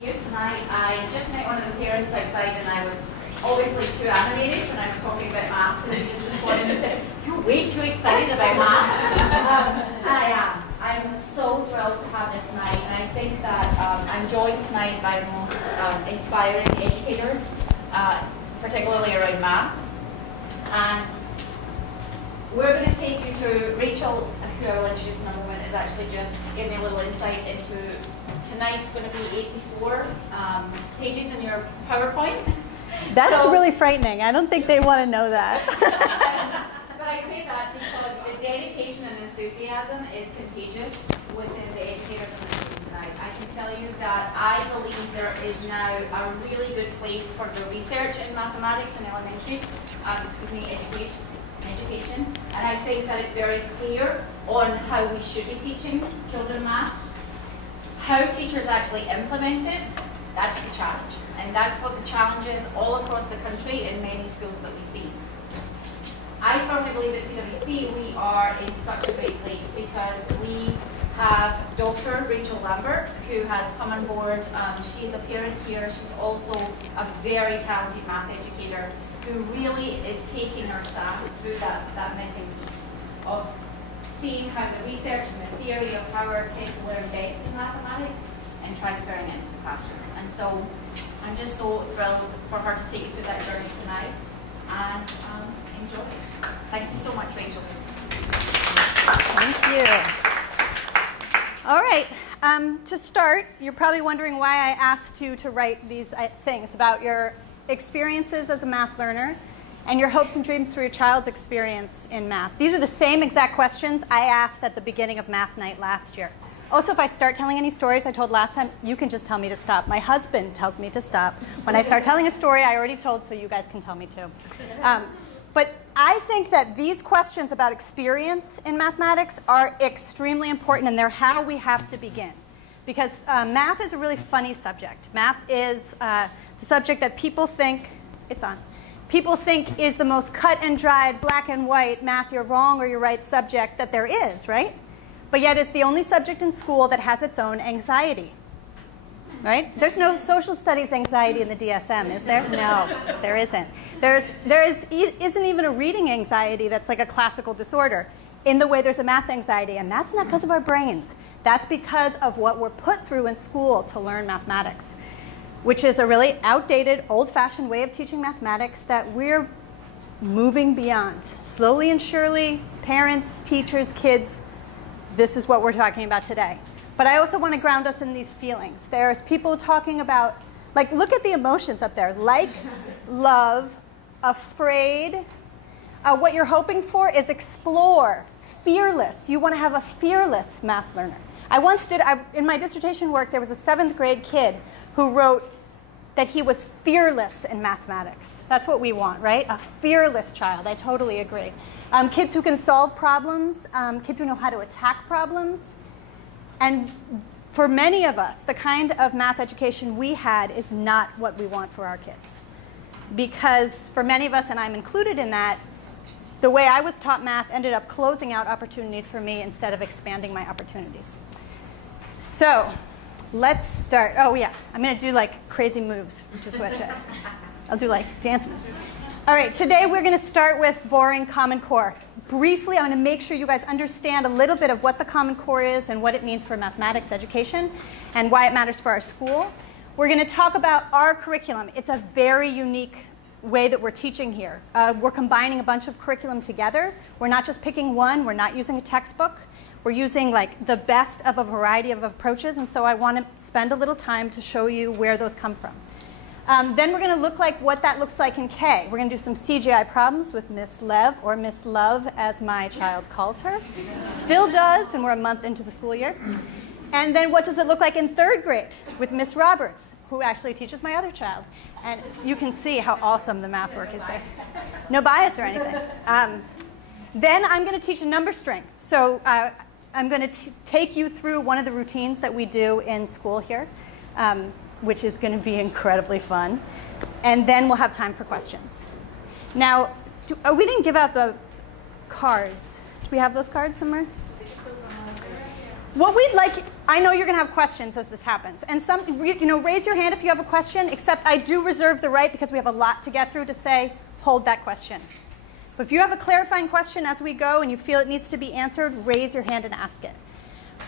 Here tonight, I just met one of the parents outside and I was obviously too animated when I was talking about math, and he just responded and said, "You're way too excited about math." I am. I'm so thrilled to have this tonight, and I think that I'm joined tonight by the most inspiring educators, particularly around math. And we're going to take you through, Rachel, who I will introduce in a moment, is actually just giving me a little insight into tonight's going to be 84 pages in your PowerPoint. That's really frightening. I don't think they want to know that. But I say that because the dedication and enthusiasm is contagious within the educators in the room tonight. I can tell you that I believe there is now a really good place for the research in mathematics in elementary, education. And I think that it's very clear on how we should be teaching children math. How teachers actually implement it, that's the challenge. And that's what the challenge is all across the country in many schools that we see. I firmly believe at CWC we are in such a great place because we have Dr. Rachel Lambert, who has come on board. She's a parent here. She's also a very talented math educator who really is taking her staff through that missing piece of seeing how the research and the theory of how our kids learn best in mathematics and transferring it into the classroom. And so I'm just so thrilled for her to take you through that journey tonight, and enjoy. Thank you so much, Rachel. Thank you. All right, to start, you're probably wondering why I asked you to write these things about your experiences as a math learner and your hopes and dreams for your child's experience in math. These are the same exact questions I asked at the beginning of math night last year. Also, if I start telling any stories I told last time, you can just tell me to stop. My husband tells me to stop. When I start telling a story I already told, so you guys can tell me too. But I think that these questions about experience in mathematics are extremely important, and they're how we have to begin. Because math is a really funny subject. Math is the subject that people think, people think is the most cut and dried, black and white, math, you're wrong or you're right subject that there is, right? But yet it's the only subject in school that has its own anxiety, right? There's no social studies anxiety in the DSM, is there? No, there isn't. There isn't even a reading anxiety that's like a classical disorder in the way there's a math anxiety, and that's not because of our brains. That's because of what we're put through in school to learn mathematics, which is a really outdated, old-fashioned way of teaching mathematics that we're moving beyond. Slowly and surely, parents, teachers, kids, this is what we're talking about today. But I also want to ground us in these feelings. There's people talking about, like, look at the emotions up there. Like, love, afraid. What you're hoping for is explore, fearless. You want to have a fearless math learner. I once did, in my dissertation work, there was a 7th grade kid who wrote that he was fearless in mathematics. That's what we want, right? A fearless child. I totally agree. Kids who can solve problems, kids who know how to attack problems. And for many of us, the kind of math education we had is not what we want for our kids. Because for many of us, and I'm included in that, the way I was taught math ended up closing out opportunities for me instead of expanding my opportunities. So let's start. Oh, yeah. I'm going to do like crazy moves to switch it. I'll do like dance moves. All right. Today we're going to start with boring Common Core. Briefly, I'm going to make sure you guys understand a little bit of what the Common Core is and what it means for mathematics education and why it matters for our school. We're going to talk about our curriculum. It's a very unique way that we're teaching here. We're combining a bunch of curriculum together. We're not just picking one. We're not using a textbook. We're using like the best of a variety of approaches, and so I want to spend a little time to show you where those come from. Then we're going to look like what that looks like in K. We're going to do some CGI problems with Miss Lev, or Miss Love, as my child calls her. Still does, and we're a month into the school year. And then what does it look like in 3rd grade with Miss Roberts, who actually teaches my other child. And you can see how awesome the math work is there. No bias or anything. Then I'm going to teach a number string. So I'm going to take you through one of the routines that we do in school here, which is going to be incredibly fun. And then we'll have time for questions. Now, we didn't give out the cards. Do we have those cards somewhere? What we'd like I know you're going to have questions as this happens. And raise your hand if you have a question, except I do reserve the right, because we have a lot to get through, to say, hold that question. But if you have a clarifying question as we go and you feel it needs to be answered, raise your hand and ask it.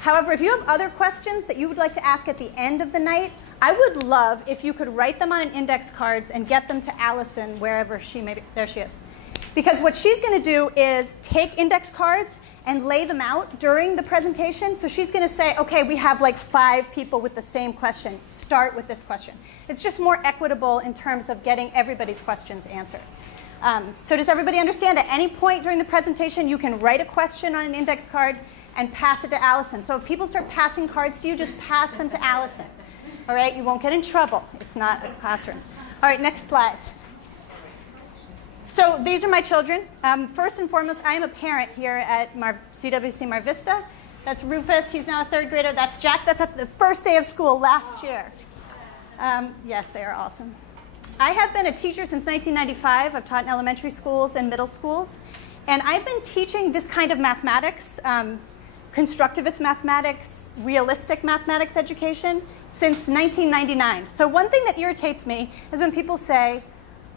However, if you have other questions that you would like to ask at the end of the night, I would love if you could write them on an index cards and get them to Allison wherever she may be. There she is. Because what she's going to do is take index cards and lay them out during the presentation. So she's going to say, OK, we have like 5 people with the same question. Start with this question. It's just more equitable in terms of getting everybody's questions answered. So does everybody understand? At any point during the presentation, you can write a question on an index card and pass it to Allison. So if people start passing cards to you, just pass them to Allison. All right? You won't get in trouble. It's not a classroom. All right, next slide. So these are my children. First and foremost, I am a parent here at CWCMV Vista. That's Rufus. He's now a 3rd grader. That's Jack. That's at the first day of school last year. Yes, they are awesome. I have been a teacher since 1995. I've taught in elementary schools and middle schools. And I've been teaching this kind of mathematics, constructivist mathematics, realistic mathematics education since 1999. So one thing that irritates me is when people say,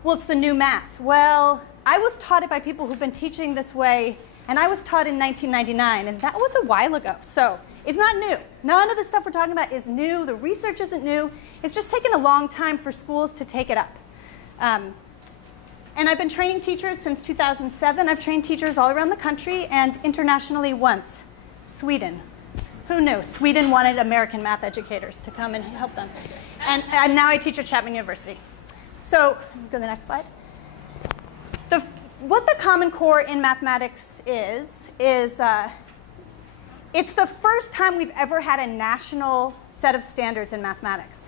well, it's the new math. Well, I was taught it by people who've been teaching this way, and I was taught in 1999, and that was a while ago. So it's not new. None of the stuff we're talking about is new. The research isn't new. It's just taken a long time for schools to take it up. And I've been training teachers since 2007. I've trained teachers all around the country and internationally once. Sweden. Who knew? Sweden wanted American math educators to come and help them. And now I teach at Chapman University. So, go to the next slide. What the Common Core in mathematics is it's the first time we've ever had a national set of standards in mathematics.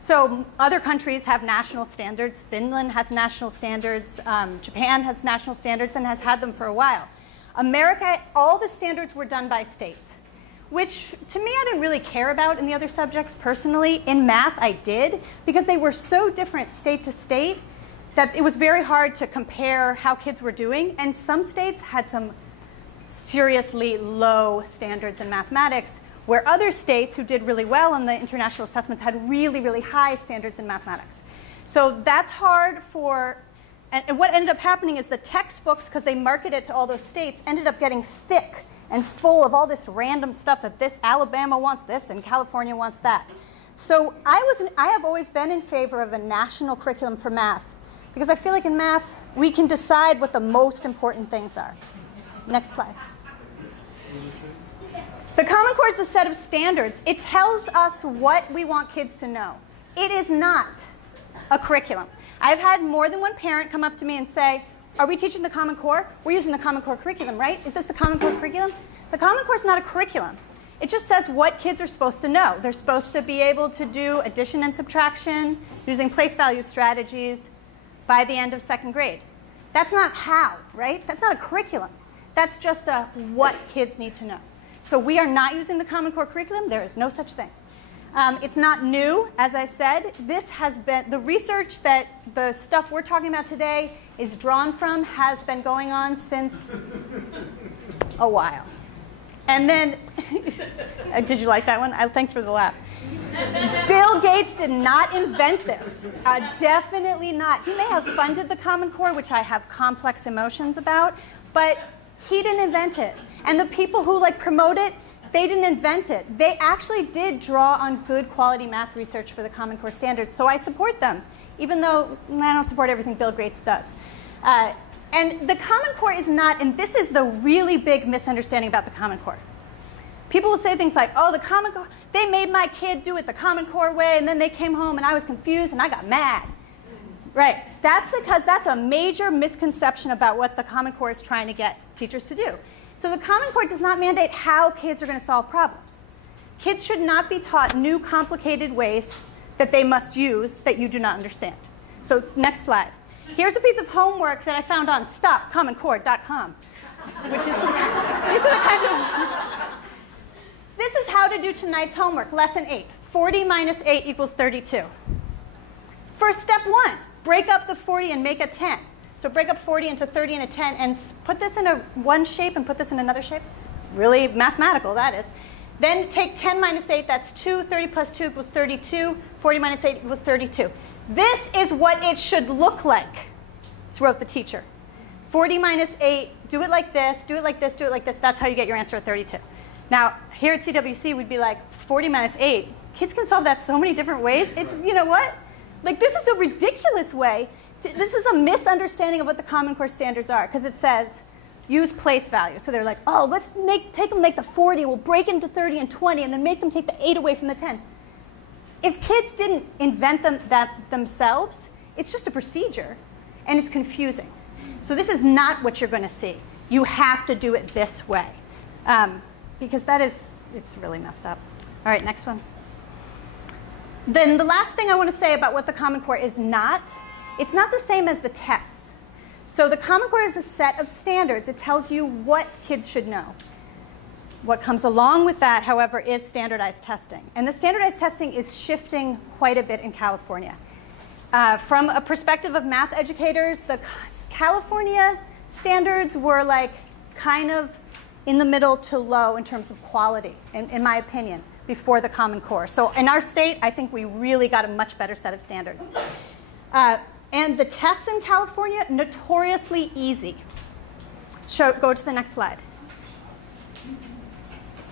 So other countries have national standards. Finland has national standards. Japan has national standards and has had them for a while. America, all the standards were done by states, which to me I didn't really care about in the other subjects personally. In math I did, because they were so different state to state that it was very hard to compare how kids were doing. And some states had some seriously low standards in mathematics, where other states who did really well on the international assessments had really, really high standards in mathematics. So that's hard for, and what ended up happening is the textbooks, because they marketed it to all those states, ended up getting thick and full of all this random stuff that this Alabama wants this and California wants that. So I have always been in favor of a national curriculum for math, because I feel like in math we can decide what the most important things are. Next slide. The Common Core is a set of standards. It tells us what we want kids to know. It is not a curriculum. I've had more than one parent come up to me and say, are we teaching the Common Core? We're using the Common Core curriculum, right? Is this the Common Core curriculum? The Common Core is not a curriculum. It just says what kids are supposed to know. They're supposed to be able to do addition and subtraction using place value strategies by the end of 2nd grade. That's not how, right? That's not a curriculum. That's just a what kids need to know. So we are not using the Common Core curriculum. There is no such thing. It's not new, as I said. This has been, the research that the stuff we're talking about today is drawn from has been going on since a while. And then, did you like that one? Thanks for the laugh. Bill Gates did not invent this. Definitely not. He may have funded the Common Core, which I have complex emotions about, but he didn't invent it. And the people who promote it, they didn't invent it. They actually did draw on good quality math research for the Common Core standards. So I support them, even though I don't support everything Bill Gates does. And the Common Core is not, and this is the really big misunderstanding about the Common Core. People will say things like, oh, the Common Core, they made my kid do it the Common Core way, and then they came home and I was confused and I got mad. Right, that's because that's a major misconception about what the Common Core is trying to get teachers to do. So the Common Core does not mandate how kids are going to solve problems. Kids should not be taught new complicated ways that they must use that you do not understand. So next slide. Here's a piece of homework that I found on stopcommoncore.com, which is, this is how to do tonight's homework, lesson 8. 40 minus 8 equals 32. First step 1, break up the 40 and make a 10. So break up 40 into 30 and a 10 and put this in one shape and put this in another shape. Really mathematical, that is. Then take 10 minus 8, that's 2. 30 plus 2 equals 32. 40 minus 8 equals 32. This is what it should look like, wrote the teacher. 40 minus 8, do it like this, do it like this, do it like this. That's how you get your answer at 32. Now, here at CWC, we'd be like, 40 minus 8. Kids can solve that so many different ways. It's, you know what? Like, this is a ridiculous way. This is a misunderstanding of what the Common Core standards are, because it says, use place value. So they're like, oh, let's take them make the 40, we'll break into 30 and 20, and then make them take the 8 away from the 10. If kids didn't invent that themselves, it's just a procedure, and it's confusing. So this is not what you're going to see. You have to do it this way, because it's really messed up. All right, next one. Then the last thing I want to say about what the Common Core is not, it's not the same as the tests. So the Common Core is a set of standards. It tells you what kids should know. What comes along with that, however, is standardized testing. And the standardized testing is shifting quite a bit in California. From a perspective of math educators, the California standards were like kind of in the middle to low in terms of quality, in my opinion, before the Common Core. So in our state, I think we really got a much better set of standards. And the tests in California, notoriously easy. Go to the next slide.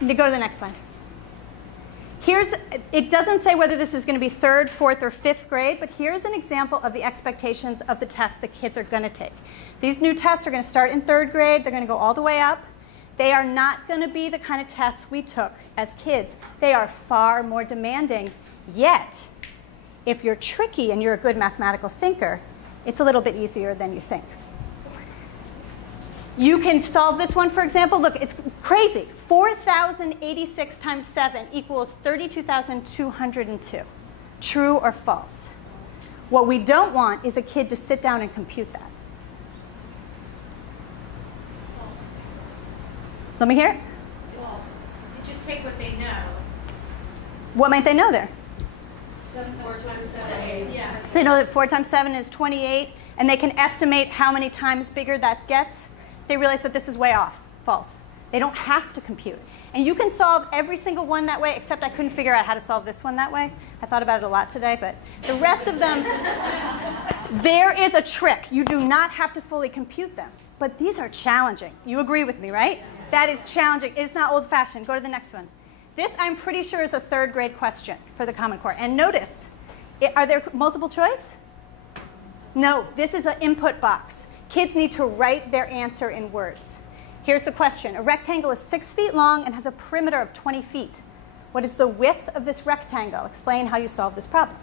Go to the next slide. It doesn't say whether this is going to be 3rd, 4th, or 5th grade, but here's an example of the expectations of the tests the kids are going to take. These new tests are going to start in 3rd grade. They're going to go all the way up. They are not going to be the kind of tests we took as kids. They are far more demanding. Yet, if you're tricky and you're a good mathematical thinker, it's a little bit easier than you think. You can solve this one, for example. Look, it's crazy. 4,086 times 7 equals 32,202. True or false? What we don't want is a kid to sit down and compute that. Let me hear it. Just take what they know. What might they know there? 4 times 7. Yeah. They know that 4 times 7 is 28, and they can estimate how many times bigger that gets. They realize that this is way off. False. They don't have to compute. And you can solve every single one that way, except I couldn't figure out how to solve this one that way. I thought about it a lot today, but the rest of them, there is a trick. You do not have to fully compute them. But these are challenging. You agree with me, right? That is challenging. It's not old-fashioned. Go to the next one. This, I'm pretty sure, is a 3rd grade question for the Common Core. And notice, are there multiple choice? No, this is an input box. Kids need to write their answer in words. Here's the question. A rectangle is 6 feet long and has a perimeter of 20 feet. What is the width of this rectangle? Explain how you solve this problem.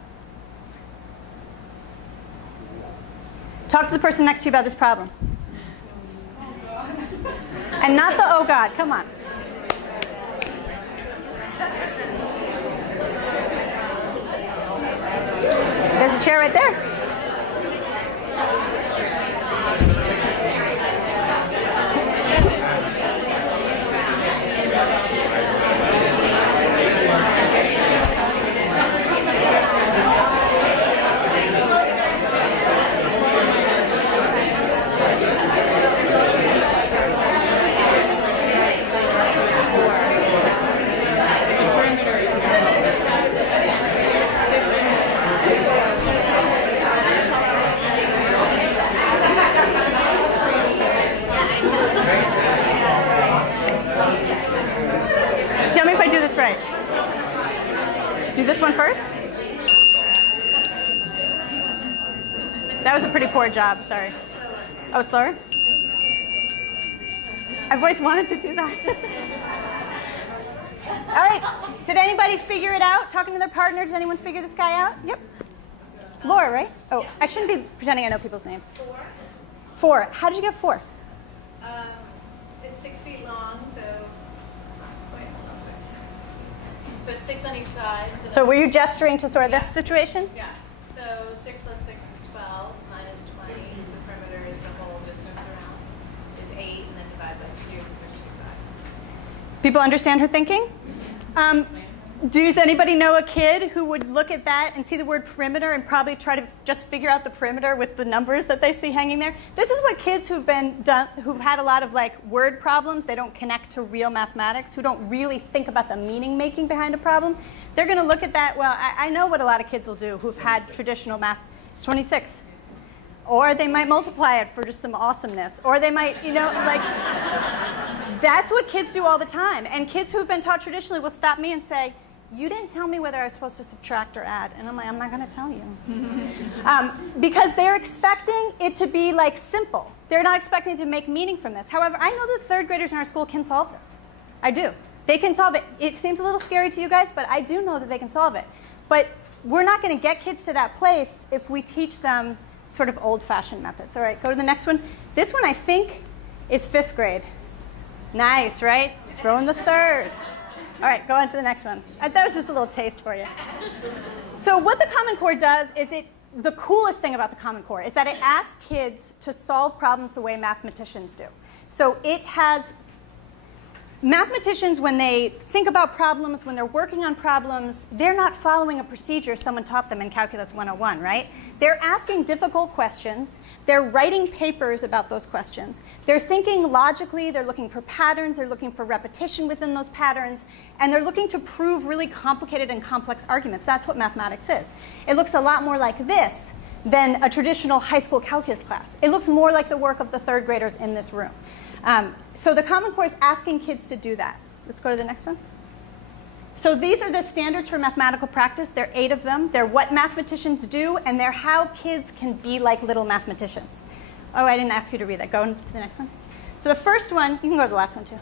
Talk to the person next to you about this problem. And not the oh God, come on. There's a chair right there. Right. Do this one first. That was a pretty poor job, sorry. Oh, slower? I've always wanted to do that. All right, did anybody figure it out? Talking to their partner, did anyone figure this guy out? Yep. Laura, right? Oh, I shouldn't be pretending I know people's names. 4. How did you get 4? It's 6 feet long, so it's 6 on each side. So were you gesturing to sort of this situation? Yeah. So 6 plus 6 is 12, minus 20. The perimeter is the whole distance around. Is 8, and then divide by 2 because there's 2 sides. People understand her thinking? Does anybody know a kid who would look at that and see the word perimeter and probably try to just figure out the perimeter with the numbers that they see hanging there? This is what kids who've had a lot of like word problems, they don't connect to real mathematics, who don't really think about the meaning making behind a problem, they're going to look at that. Well, I know what a lot of kids will do who've had traditional math. It's 26. Or they might multiply it for just some awesomeness. Or they might, you know, like, that's what kids do all the time. And kids who have been taught traditionally will stop me and say, you didn't tell me whether I was supposed to subtract or add. And I'm like, I'm not going to tell you. Because they're expecting it to be like simple. They're not expecting to make meaning from this. However, I know that third graders in our school can solve this. I do. They can solve it. It seems a little scary to you guys, but I do know that they can solve it. But we're not going to get kids to that place if we teach them sort of old-fashioned methods. All right, go to the next one. This one, I think, is 5th grade. Nice, right? Throw in the third. All right, go on to the next one. That was just a little taste for you. So what the Common Core does is the coolest thing about the Common Core is that it asks kids to solve problems the way mathematicians do. So it has mathematicians, when they think about problems, when they're working on problems, they're not following a procedure someone taught them in Calculus 101, right? They're asking difficult questions. They're writing papers about those questions. They're thinking logically. They're looking for patterns. They're looking for repetition within those patterns. And they're looking to prove really complicated and complex arguments. That's what mathematics is. It looks a lot more like this than a traditional high school calculus class. It looks more like the work of the third graders in this room. So the Common Core is asking kids to do that. Let's go to the next one. So these are the standards for mathematical practice. There are 8 of them. They're what mathematicians do, and they're how kids can be like little mathematicians. Oh, I didn't ask you to read that. Go to the next one. So the first one, you can go to the last one too.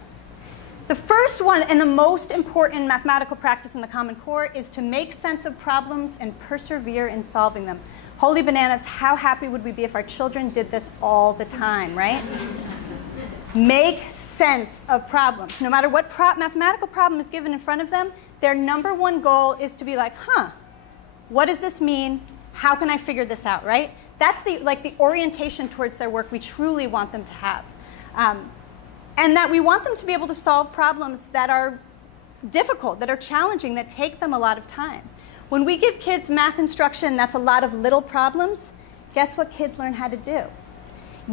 The first one and the most important mathematical practice in the Common Core is to make sense of problems and persevere in solving them. Holy bananas, how happy would we be if our children did this all the time, right? Make sense of problems. No matter what mathematical problem is given in front of them, their #1 goal is to be like, what does this mean? How can I figure this out, right? That's the orientation towards their work we truly want them to have. And that we want them to be able to solve problems that are difficult, that are challenging, that take them a lot of time. When we give kids math instruction that's a lot of little problems, guess what kids learn how to do?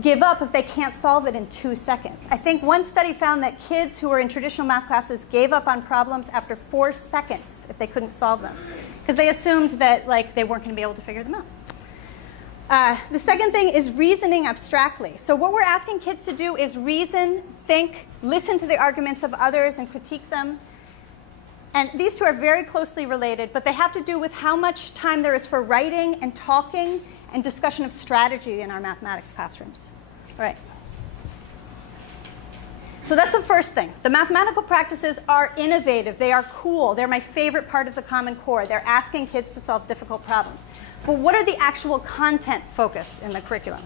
Give up if they can't solve it in 2 seconds. I think one study found that kids who were in traditional math classes gave up on problems after 4 seconds if they couldn't solve them, because they assumed that they weren't going to be able to figure them out. The second thing is reasoning abstractly. So what we're asking kids to do is reason, think, listen to the arguments of others, and critique them. And these two are very closely related, but they have to do with how much time there is for writing and talking and discussion of strategy in our mathematics classrooms. All right. So that's the first thing. The mathematical practices are innovative. They are cool. They're my favorite part of the Common Core. They're asking kids to solve difficult problems. But what are the actual content focus in the curriculum?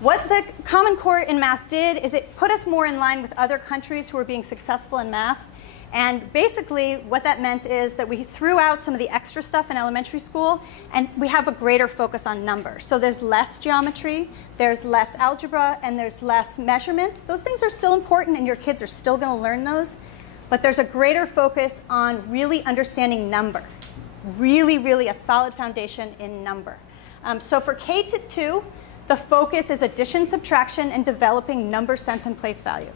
What the Common Core in math did is it put us more in line with other countries who are being successful in math. And basically, what that meant is that we threw out some of the extra stuff in elementary school, and we have a greater focus on numbers. So there's less geometry, there's less algebra, and there's less measurement. Those things are still important, and your kids are still going to learn those. But there's a greater focus on really understanding number. Really, really a solid foundation in number. So for K-2, the focus is addition, subtraction, and developing number sense and place value.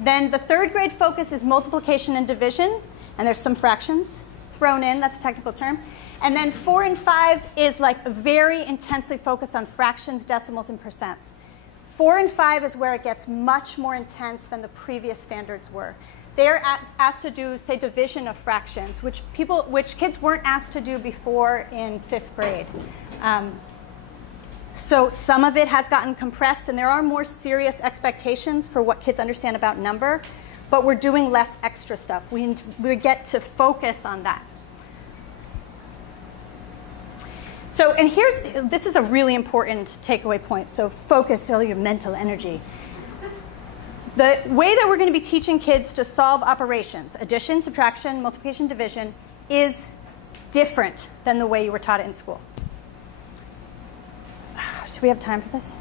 Then the third grade focus is multiplication and division, and there's some fractions thrown in. That's a technical term. And then 4 and 5 is very intensely focused on fractions, decimals, and percents. 4 and 5 is where it gets much more intense than the previous standards were. They're asked to do, say, division of fractions, which kids weren't asked to do before in 5th grade. So some of it has gotten compressed, and there are more serious expectations for what kids understand about number, but we're doing less extra stuff. We get to focus on that. So, and this is a really important takeaway point. So focus all your mental energy. The way that we're going to be teaching kids to solve operations, addition, subtraction, multiplication, division, is different than the way you were taught it in school. Do we have time for this?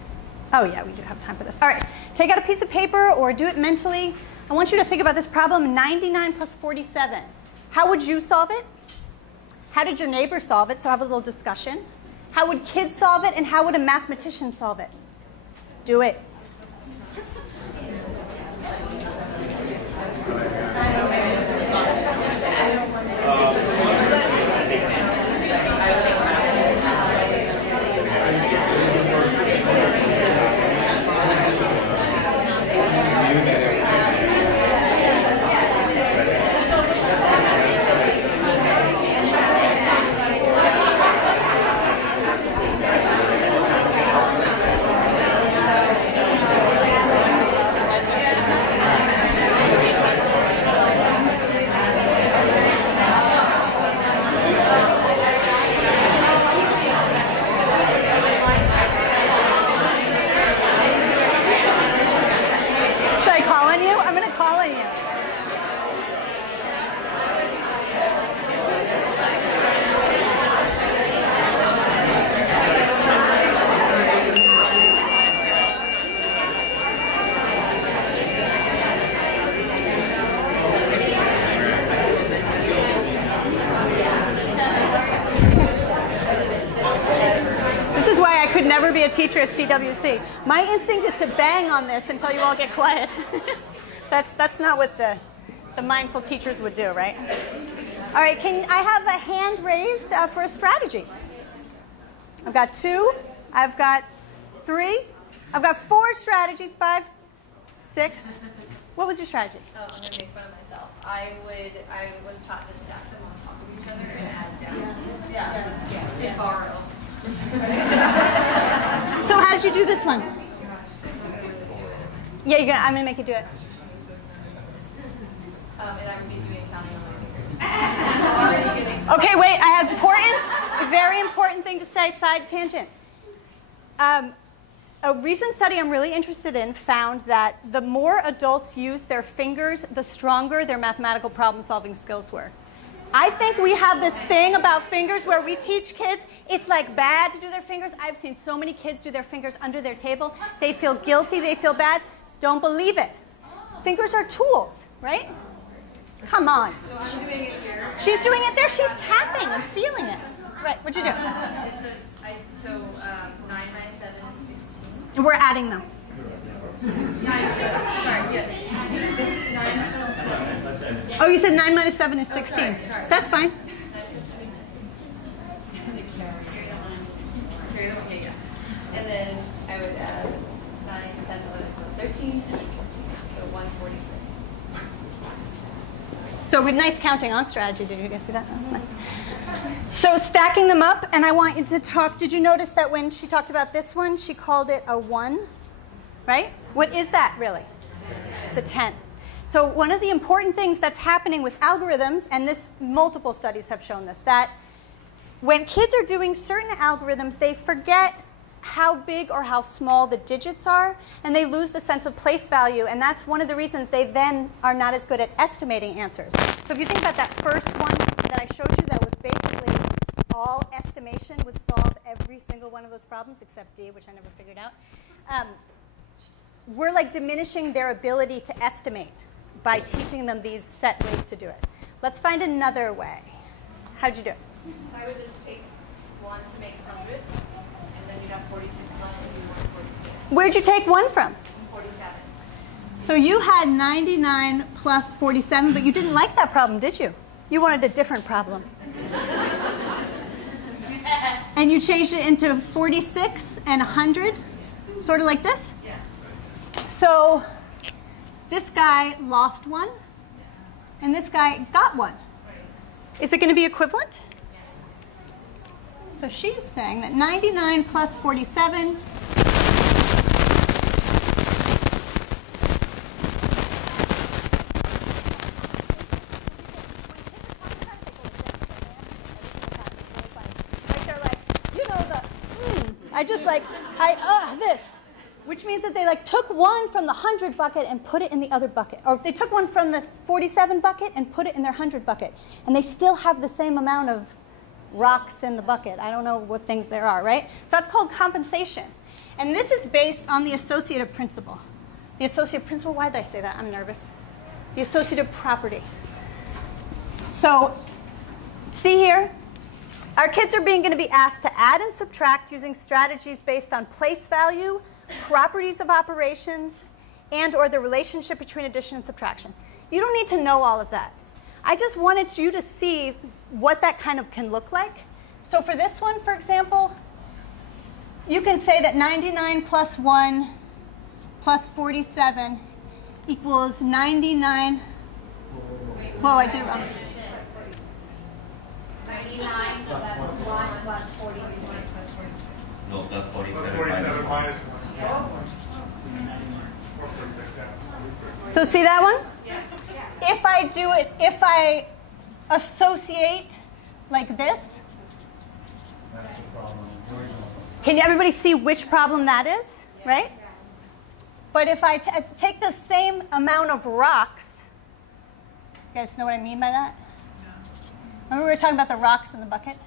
Oh, yeah, we do have time for this. All right, take out a piece of paper or do it mentally. I want you to think about this problem, 99 plus 47. How would you solve it? How did your neighbor solve it? So have a little discussion. How would kids solve it, and how would a mathematician solve it? Do it. Never be a teacher at CWC. My instinct is to bang on this until you all get quiet. That's not what the mindful teachers would do, right? All right, can I have a hand raised for a strategy? I've got 2, I've got 3, I've got 4 strategies, 5, 6. What was your strategy? Oh, I'm going to make fun of myself. I was taught to stack them on top of each other and add down. Yes. To borrow. So how did you do this one? Yeah, I'm going to make you do it. And I'm going to be doing counting. Okay, wait, I have a very important thing to say, side tangent. A recent study I'm really interested in found that the more adults use their fingers, the stronger their mathematical problem-solving skills were. I think we have this thing about fingers where we teach kids it's like bad to do their fingers. I've seen so many kids do their fingers under their table. They feel guilty, they feel bad. Don't believe it. Fingers are tools, right? Come on. So I'm doing it here. She's doing it there. She's tapping and feeling it. Right, what'd you do? It says, 9 minus 7 is 16. We're adding them. 9, sorry, yes. 9. Oh, you said 9 minus 7 is 16. Sorry. That's fine. And then I would add 9, 10, 11, 12, 13, so 146. So with nice counting on strategy, did you guys see that? Oh, nice. So stacking them up, and I want you to talk. Did you notice that when she talked about this one, she called it a 1, right? What is that really? It's a 10. So one of the important things that's happening with algorithms, and multiple studies have shown this, that when kids are doing certain algorithms, they forget how big or how small the digits are, and they lose the sense of place value, and that's one of the reasons they then are not as good at estimating answers. So if you think about that first one that I showed you that was basically all estimation would solve every single one of those problems except D, which I never figured out, we're like diminishing their ability to estimate by teaching them these set ways to do it. Let's find another way. How'd you do it? So I would just take 1 to make 100, and then you'd have 46 left and you want 46. Where'd you take 1 from? 47. So you had 99 plus 47, but you didn't like that problem, did you? You wanted a different problem. And you changed it into 46 and 100, sort of like this? Yeah. So this guy lost 1, and this guy got 1. Is it going to be equivalent? So she's saying that 99 plus 47 this, which means that they took 1 from the 100 bucket and put it in the other bucket. Or they took 1 from the 47 bucket and put it in their 100 bucket. And they still have the same amount of rocks in the bucket. I don't know what things there are, right? So that's called compensation. And this is based on the associative principle. The associative principle, why did I say that? I'm nervous. The associative property. So see here, our kids are going to be asked to add and subtract using strategies based on place value, properties of operations, and or the relationship between addition and subtraction. You don't need to know all of that. I just wanted you to see what that kind of can look like. So for this one, for example, you can say that 99 plus 1 plus 47 equals 99. Whoa, I did it wrong. 99 plus 1 plus 46 plus 47. No, plus 47, Plus 47 minus 1. Yeah. So see that one? Yeah. If I do it, if I associate like this, That's the problem. can everybody see which problem that is, right? But if I take the same amount of rocks, you guys know what I mean by that? Remember we were talking about the rocks in the bucket?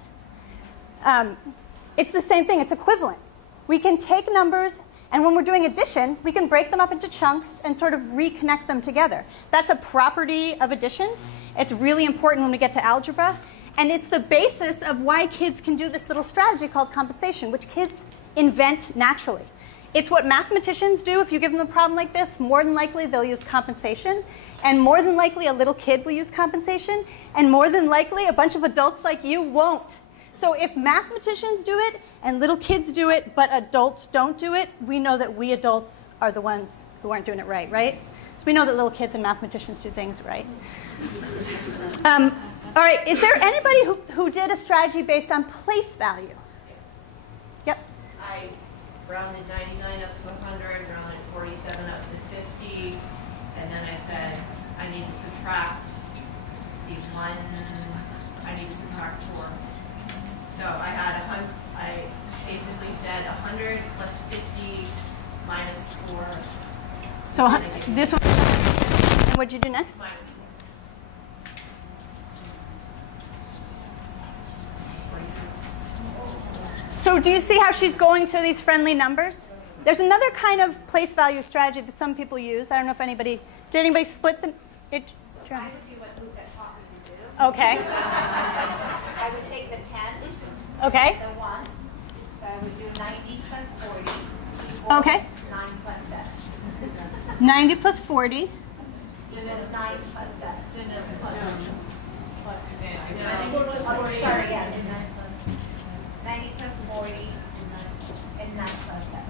It's the same thing. It's equivalent. We can take numbers, and when we're doing addition, we can break them up into chunks and sort of reconnect them together. That's a property of addition. It's really important when we get to algebra. And it's the basis of why kids can do this little strategy called compensation, which kids invent naturally. It's what mathematicians do. If you give them a problem like this, more than likely they'll use compensation. And more than likely a little kid will use compensation. And more than likely a bunch of adults like you won't. So if mathematicians do it and little kids do it, but adults don't do it, we know that we adults are the ones who aren't doing it right, right? So we know that little kids and mathematicians do things right. All right, is there anybody who did a strategy based on place value? Yep. I rounded 99 up to 100, rounded 47 up to 50, and then I said I need to subtract, see, 1, I need to subtract 4. So I basically said 100 plus 50 minus 4. So this one, and what'd you do next? Minus 4. 46. So do you see how she's going to these friendly numbers? There's another kind of place value strategy that some people use. I don't know if anybody, did anybody split the, it? I would do what Luca taught me to do. Okay, I would take the tens, okay, the ones, so I would do 90 plus 40. Okay. 9 plus 7. 90 plus 40. Then it's 9 plus 7. Sorry, yes. 90 plus 40 and 9 plus 7.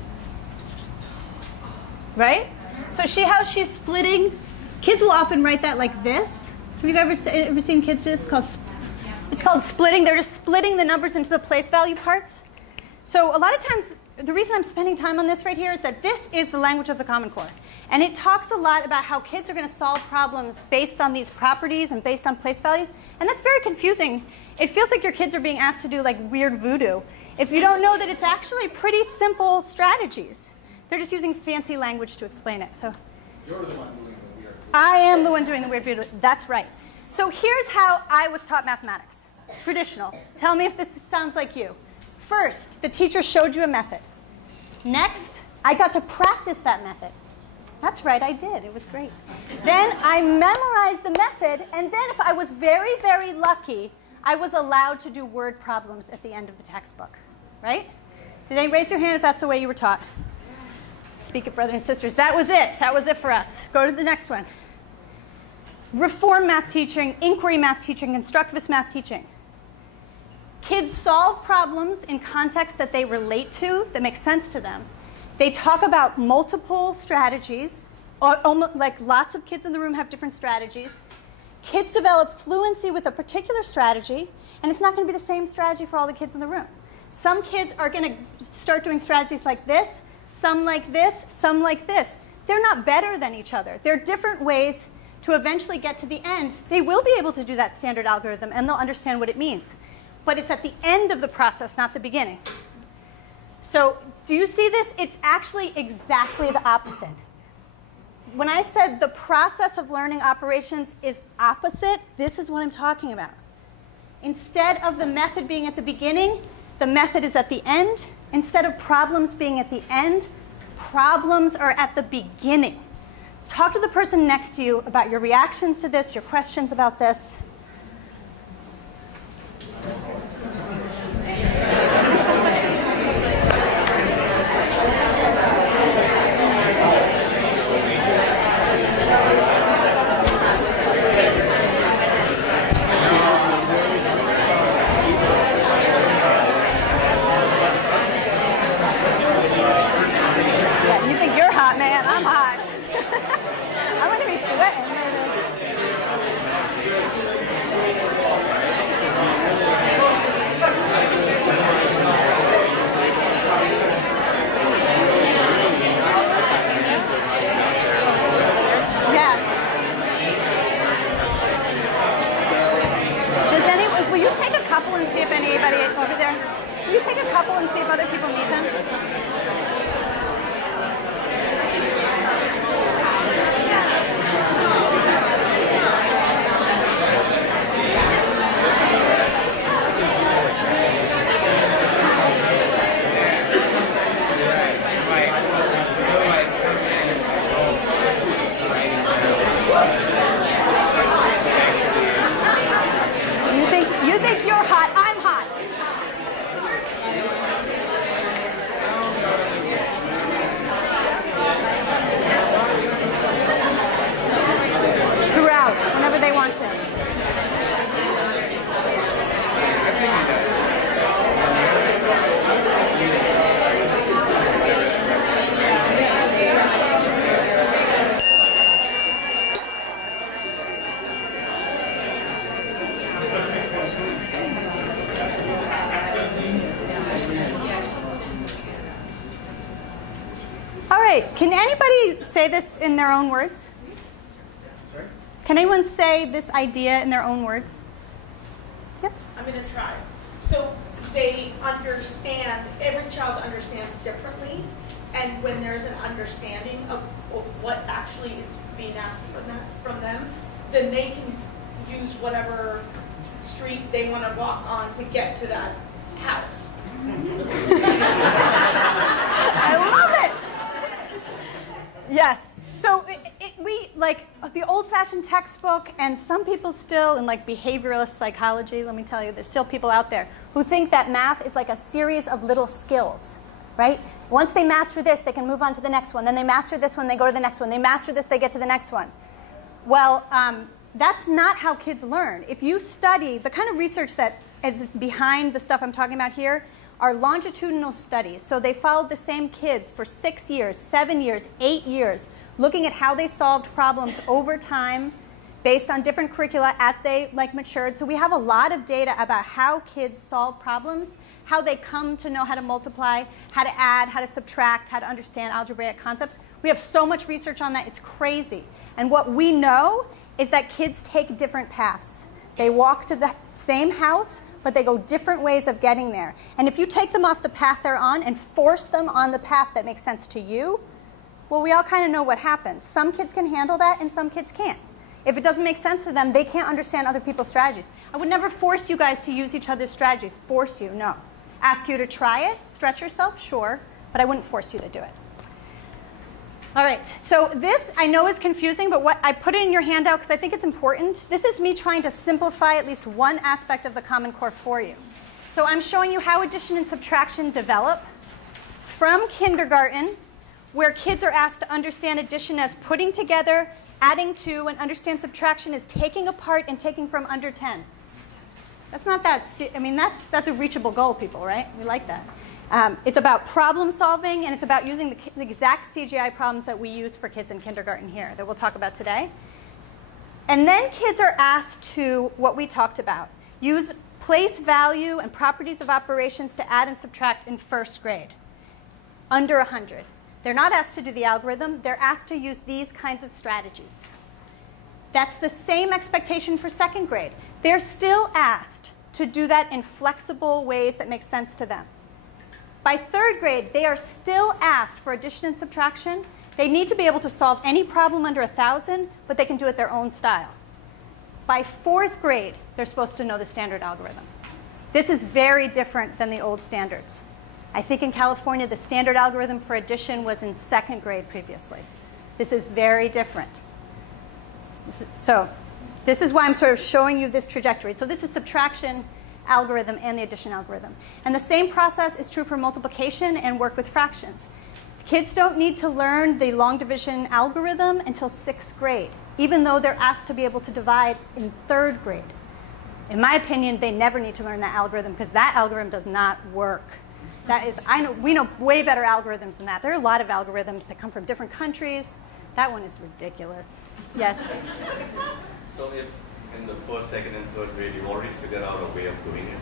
Right? So see how she's splitting? Kids will often write that like this. Have you ever seen kids do this? It's called splitting. They're just splitting the numbers into the place value parts. So a lot of times, the reason I'm spending time on this right here is that this is the language of the Common Core. And it talks a lot about how kids are going to solve problems based on these properties and based on place value. And that's very confusing. It feels like your kids are being asked to do like weird voodoo if you don't know that it's actually pretty simple strategies. They're just using fancy language to explain it. So You're the one doing the weird. I am the one doing the weird voodoo. That's right. So here's how I was taught mathematics. Traditional. Tell me if this sounds like you. First, the teacher showed you a method. Next, I got to practice that method. That's right, I did. It was great. Then I memorized the method, and then if I was very, very lucky, I was allowed to do word problems at the end of the textbook. Right? Did anybody raise your hand if that's the way you were taught? Speak it, brothers and sisters. That was it. That was it for us. Go to the next one. Reform math teaching, inquiry math teaching, constructivist math teaching. Kids solve problems in contexts that they relate to, that make sense to them. They talk about multiple strategies, almost like lots of kids in the room have different strategies. Kids develop fluency with a particular strategy, and it's not going to be the same strategy for all the kids in the room. Some kids are going to start doing strategies like this, some like this, some like this. They're not better than each other. They're different ways to eventually get to the end. They will be able to do that standard algorithm, and they'll understand what it means. But it's at the end of the process, not the beginning. So do you see this? It's actually exactly the opposite. When I said the process of learning operations is opposite, this is what I'm talking about. Instead of the method being at the beginning, the method is at the end. Instead of problems being at the end, problems are at the beginning. So talk to the person next to you about your reactions to this, your questions about this. we take a couple and see if other people need them? You think you're hot, I'm hot. Throughout, whenever they want to. All right, can anybody say this in their own words? Can anyone say this idea in their own words? Yep. I'm going to try. So they understand, every child understands differently, and when there's an understanding of what actually is being asked from them, then they can use whatever street they want to walk on to get to that house. I love it. Yes. So we like the old-fashioned textbook, and some people still in like behavioralist psychology. Let me tell you, there's still people out there who think that math is like a series of little skills, right? Once they master this, they can move on to the next one. Then they master this one, they go to the next one. They master this, they get to the next one. Well, that's not how kids learn. If you study the kind of research that is behind the stuff I'm talking about here, are longitudinal studies. So they followed the same kids for 6 years, 7 years, 8 years, looking at how they solved problems over time based on different curricula as they matured. So we have a lot of data about how kids solve problems, how they come to know how to multiply, how to add, how to subtract, how to understand algebraic concepts. We have so much research on that, it's crazy. And what we know is that kids take different paths. They walk to the same house, but they go different ways of getting there. And if you take them off the path they're on and force them on the path that makes sense to you, well, we all kind of know what happens. Some kids can handle that and some kids can't. If it doesn't make sense to them, they can't understand other people's strategies. I would never force you guys to use each other's strategies. Force you, no. Ask you to try it, stretch yourself, sure, but I wouldn't force you to do it. All right, so this I know is confusing, but what I put it in your handout because I think it's important. This is me trying to simplify at least one aspect of the Common Core for you. So I'm showing you how addition and subtraction develop from kindergarten, where kids are asked to understand addition as putting together, adding to, and understand subtraction as taking apart and taking from under 10. That's not that, I mean, that's a reachable goal, people, right? We like that. It's about problem solving, and it's about using the exact CGI problems that we use for kids in kindergarten here that we'll talk about today. And then kids are asked to, what we talked about, use place value and properties of operations to add and subtract in first grade, under 100. They're not asked to do the algorithm. They're asked to use these kinds of strategies. That's the same expectation for second grade. They're still asked to do that in flexible ways that make sense to them. By third grade, they are still asked for addition and subtraction. They need to be able to solve any problem under 1,000, but they can do it their own style. By fourth grade, they're supposed to know the standard algorithm. This is very different than the old standards. I think in California, the standard algorithm for addition was in second grade previously. This is very different. So this is why I'm sort of showing you this trajectory. So this is subtraction algorithm and the addition algorithm. And the same process is true for multiplication and work with fractions. Kids don't need to learn the long division algorithm until 6th grade, even though they're asked to be able to divide in 3rd grade. In my opinion, they never need to learn that algorithm because that algorithm does not work. That is, we know way better algorithms than that. There are a lot of algorithms that come from different countries. That one is ridiculous. Yes? So if in the 1st, 2nd, and 3rd grade you've already figured out a way of doing it,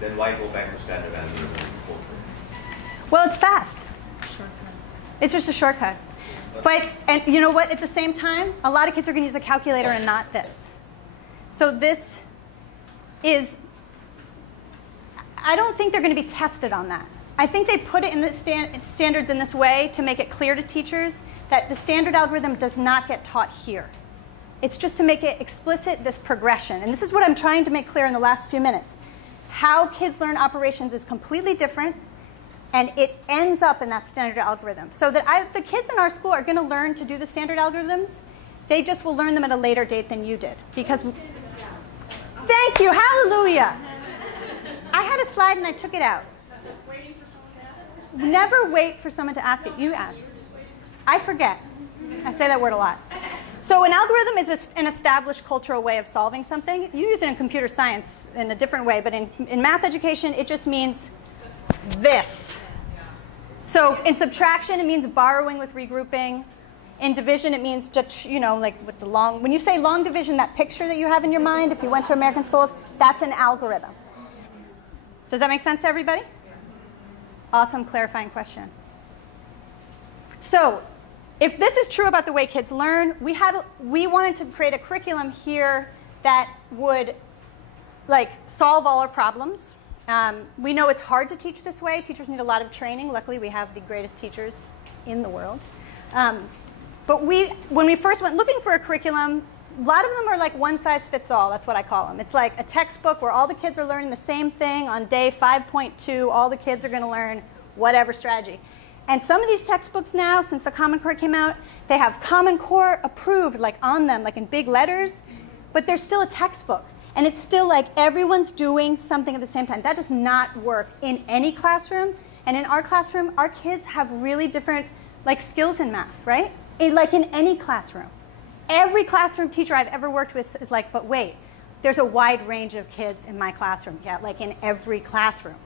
then why go back to standard algorithm in 4th grade? Well, it's fast. Shortcut. It's just a shortcut. But, and you know what, at the same time, a lot of kids are going to use a calculator and not this. So this is, I don't think they're going to be tested on that. I think they put it in the standards in this way to make it clear to teachers that the standard algorithm does not get taught here. It's just to make it explicit, this progression. And this is what I'm trying to make clear in the last few minutes. How kids learn operations is completely different, and it ends up in that standard algorithm. So that the kids in our school are going to learn to do the standard algorithms. They just will learn them at a later date than you did. Because, thank you, hallelujah. I had a slide and I took it out. Never wait for someone to ask it. You ask. I forget. I say that word a lot. So an algorithm is an established cultural way of solving something. You use it in computer science in a different way, but in math education, it just means this. So in subtraction, it means borrowing with regrouping. In division, it means just, like with the long, when you say long division, that picture that you have in your mind, if you went to American schools, that's an algorithm. Does that make sense to everybody? Awesome clarifying question. So if this is true about the way kids learn, we wanted to create a curriculum here that would solve all our problems. We know it's hard to teach this way. Teachers need a lot of training. Luckily, we have the greatest teachers in the world. But when we first went looking for a curriculum, a lot of them are like one size fits all. That's what I call them. It's like a textbook where all the kids are learning the same thing on day 5.2. All the kids are going to learn whatever strategy. And some of these textbooks now, since the Common Core came out, they have Common Core approved on them, like in big letters. But they're still a textbook. And it's still like everyone's doing something at the same time. That does not work in any classroom. And in our classroom, our kids have really different skills in math, right? Like in any classroom. Every classroom teacher I've ever worked with is like, but wait, there's a wide range of kids in my classroom. Yeah, like in every classroom.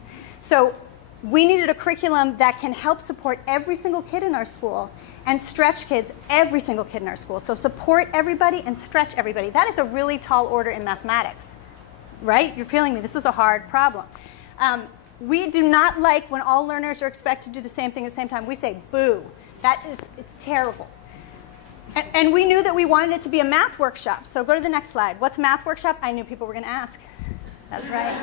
So we needed a curriculum that can help support every single kid in our school and stretch kids, every single kid in our school. So support everybody and stretch everybody. That is a really tall order in mathematics, right? You're feeling me. This was a hard problem. We do not like when all learners are expected to do the same thing at the same time. We say, boo. It's terrible. And we knew that we wanted it to be a math workshop. So go to the next slide. What's math workshop? I knew people were going to ask. That's right.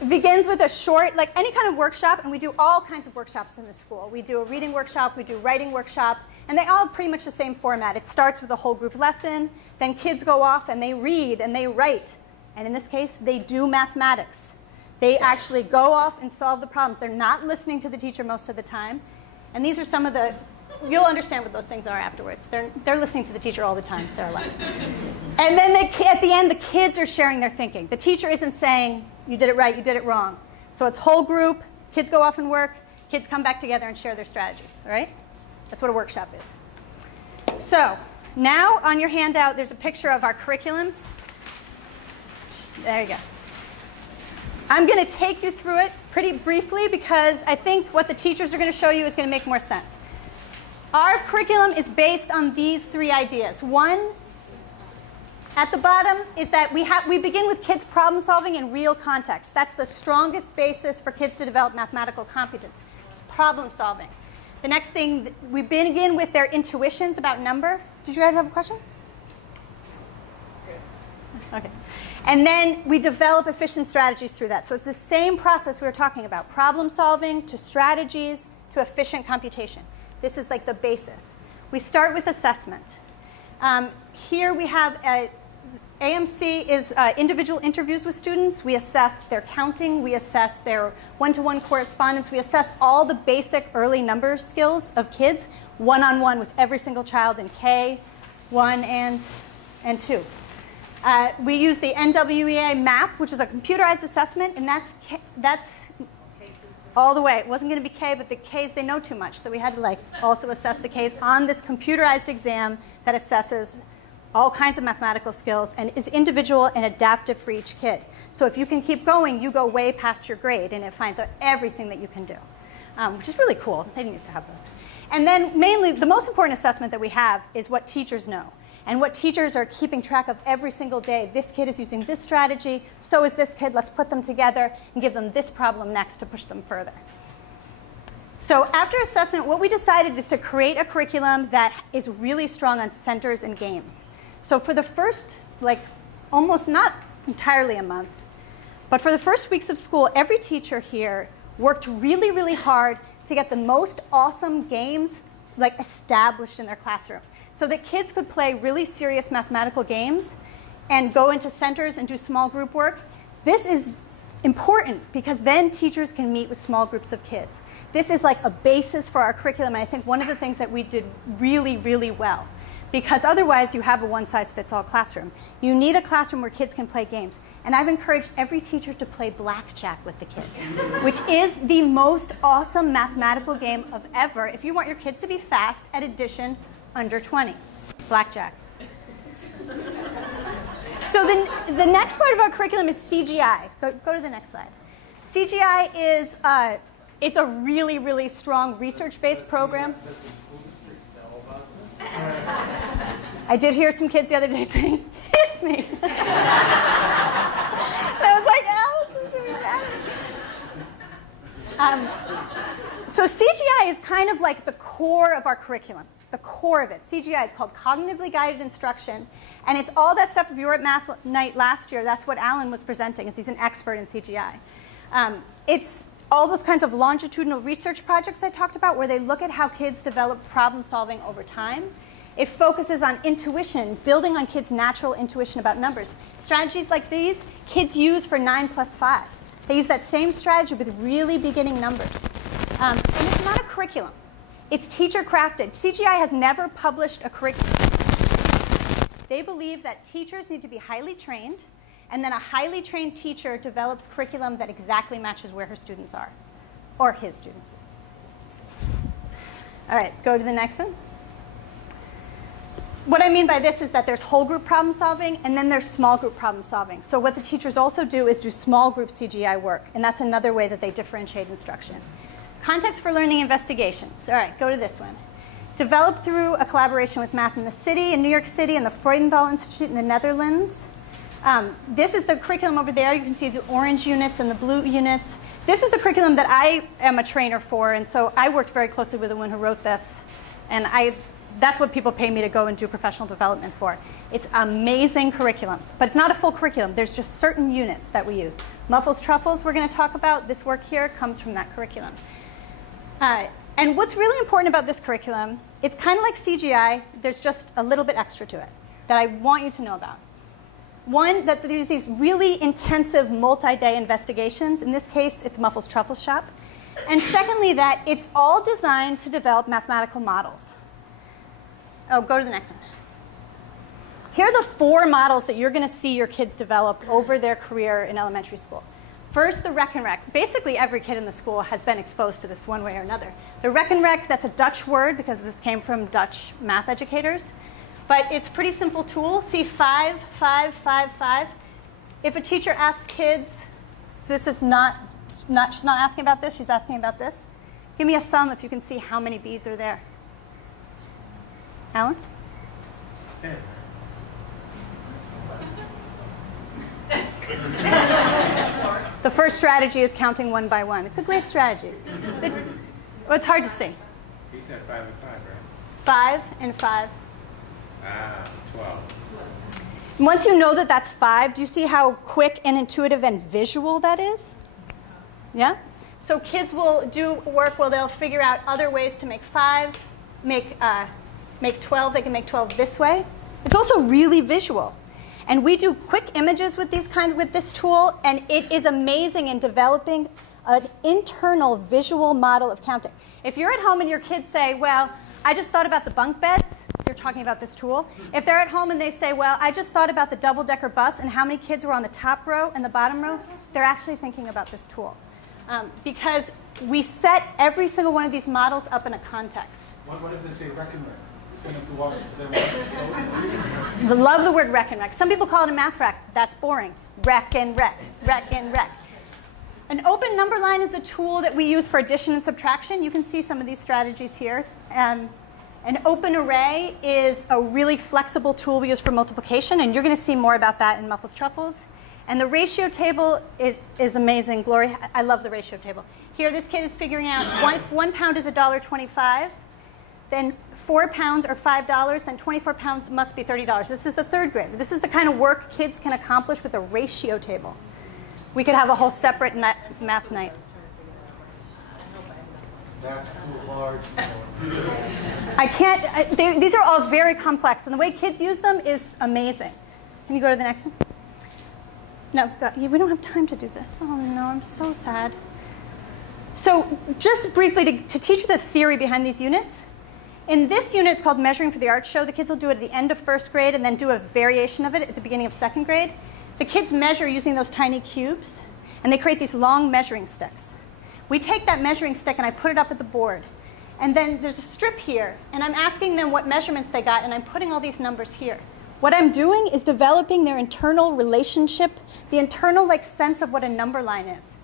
It begins with a short, any kind of workshop, and we do all kinds of workshops in the school. We do a reading workshop, we do writing workshop, and they all have pretty much the same format. It starts with a whole group lesson, then kids go off and they read and they write. And in this case, they do mathematics. They actually go off and solve the problems. They're not listening to the teacher most of the time. And these are some of the, you'll understand what those things are afterwards. They're listening to the teacher all the time, so and then at the end, the kids are sharing their thinking. The teacher isn't saying, you did it right, you did it wrong. So it's whole group, kids go off and work, kids come back together and share their strategies, all right? That's what a workshop is. So now on your handout, there's a picture of our curriculum. There you go. I'm going to take you through it pretty briefly because I think what the teachers are going to show you is going to make more sense. Our curriculum is based on these three ideas. One, at the bottom, is that we begin with kids problem solving in real context. That's the strongest basis for kids to develop mathematical competence, just problem solving. The next thing, we begin with their intuitions about number. Did you guys have a question? Okay. And then we develop efficient strategies through that. So it's the same process we were talking about, problem solving to strategies to efficient computation. This is like the basis. We start with assessment. Here we have AMC is individual interviews with students. We assess their counting. We assess their one-to-one correspondence. We assess all the basic early number skills of kids, one-on-one with every single child in K, 1, and 2. We use the NWEA map, which is a computerized assessment, and that's all the way. It wasn't going to be K, but the Ks, they know too much. So we had to also assess the Ks on this computerized exam that assesses all kinds of mathematical skills and is individual and adaptive for each kid. So if you can keep going, you go way past your grade, and it finds out everything that you can do, which is really cool. They didn't used to have those. And then mainly, the most important assessment that we have is what teachers know. And what teachers are keeping track of every single day. This kid is using this strategy, so is this kid. Let's put them together and give them this problem next to push them further. So after assessment, what we decided is to create a curriculum that is really strong on centers and games. So for the first, almost not entirely a month, But for the first weeks of school, every teacher here worked really, really hard to get the most awesome games like established in their classroom so that kids could play really serious mathematical games and go into centers and do small group work. This is important because then teachers can meet with small groups of kids. This is like a basis for our curriculum, and I think one of the things that we did really, really well, because otherwise you have a one-size-fits-all classroom. You need a classroom where kids can play games. And I've encouraged every teacher to play blackjack with the kids, which is the most awesome mathematical game of ever if you want your kids to be fast at addition under 20. Blackjack. So the next part of our curriculum is CGI. Go to the next slide. CGI is it's a really, really strong research-based program. Does the school district know about this? I did hear some kids the other day saying, hit me. And I was like, Allison, so CGI is kind of like the core of our curriculum, the core of it. CGI is called Cognitively Guided Instruction. And it's all that stuff. If you were at Math Night last year, that's what Alan was presenting, as he's an expert in CGI. It's all those kinds of longitudinal research projects I talked about where they look at how kids develop problem solving over time. It focuses on intuition, building on kids' natural intuition about numbers. Strategies like these, kids use for 9 plus 5. They use that same strategy with really beginning numbers. And it's not a curriculum. It's teacher crafted. CGI has never published a curriculum. They believe that teachers need to be highly trained, and then a highly trained teacher develops curriculum that exactly matches where her students are, or his students. All right, go to the next one. What I mean by this is that there's whole group problem solving, and then there's small group problem solving. So what the teachers also do is do small group CGI work, and that's another way that they differentiate instruction. Context for learning investigations. All right, go to this one. Developed through a collaboration with Math in the City in New York City and the Freudenthal Institute in the Netherlands. This is the curriculum over there. You can see the orange units and the blue units. This is the curriculum that I am a trainer for, and so I worked very closely with the one who wrote this, and that's what people pay me to go and do professional development for. It's amazing curriculum, but it's not a full curriculum. There's just certain units that we use. Muffles, Truffles, we're going to talk about. This work here comes from that curriculum. And what's really important about this curriculum, it's kind of like CGI. There's just a little bit extra to it that I want you to know about. One, that there's these really intensive multi-day investigations. In this case, it's Muffles, Truffles Shop. And secondly, that it's all designed to develop mathematical models. Oh, go to the next one. Here are the 4 models that you're going to see your kids develop over their career in elementary school. First, the Rec and Rec. Basically, every kid in the school has been exposed to this one way or another. The Rec and Rec, that's a Dutch word because this came from Dutch math educators. But it's a pretty simple tool. See 5, 5, 5, 5. If a teacher asks kids, this is she's not asking about this, she's asking about this. Give me a thumb if you can see how many beads are there. Alan? 10. The first strategy is counting 1 by 1. It's a great strategy. Well, it's hard to see. He said 5 and 5, right? 5 and 5. 12. Once you know that that's 5, do you see how quick and intuitive and visual that is? Yeah? So kids will do work where they'll figure out other ways to make 5, make 12. They can make 12 this way. It's also really visual. And we do quick images with this tool, and it is amazing in developing an internal visual model of counting. If you're at home and your kids say, well, I just thought about the bunk beds, you're talking about this tool. If they're at home and they say, well, I just thought about the double-decker bus and how many kids were on the top row and the bottom row, they're actually thinking about this tool. Because we set every single one of these models up in a context. What if they say Rec and Rec? Send them to watch their watch. I love the word Rec and Rec. Some people call it a math rack. That's boring. Rec and Rec, Rec and Rec. An open number line is a tool that we use for addition and subtraction. You can see some of these strategies here. An open array is a really flexible tool we use for multiplication, and you're going to see more about that in Muffles Truffles. And the ratio table, it is amazing. Glory, I love the ratio table. Here, this kid is figuring out 1 pound is $1.25. Then 4 pounds are $5, then 24 pounds must be $30. This is the 3rd grade. This is the kind of work kids can accomplish with a ratio table. We could have a whole separate math night. That's too hard. I can't, these are all very complex, and the way kids use them is amazing. Can you go to the next one? No, we don't have time to do this. Oh no, I'm so sad. So just briefly to teach you the theory behind these units. In this unit, it's called Measuring for the Art Show. The kids will do it at the end of first grade and then do a variation of it at the beginning of second grade. The kids measure using those tiny cubes, and they create these long measuring sticks. We take that measuring stick and I put it up at the board. And then there's a strip here, and I'm asking them what measurements they got, and I'm putting all these numbers here. What I'm doing is developing their internal relationship, the internal sense of what a number line is.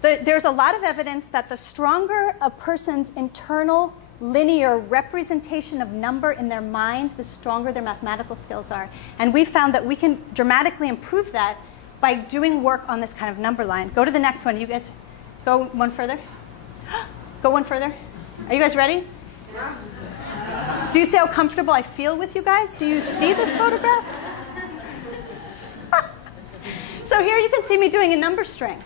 There's a lot of evidence that the stronger a person's internal linear representation of number in their mind, the stronger their mathematical skills are. And we found that we can dramatically improve that by doing work on this kind of number line. Go to the next one. You guys go one further. Go one further. Are you guys ready? Yeah. Do you see how comfortable I feel with you guys? Do you see this photograph? So here you can see me doing a number string.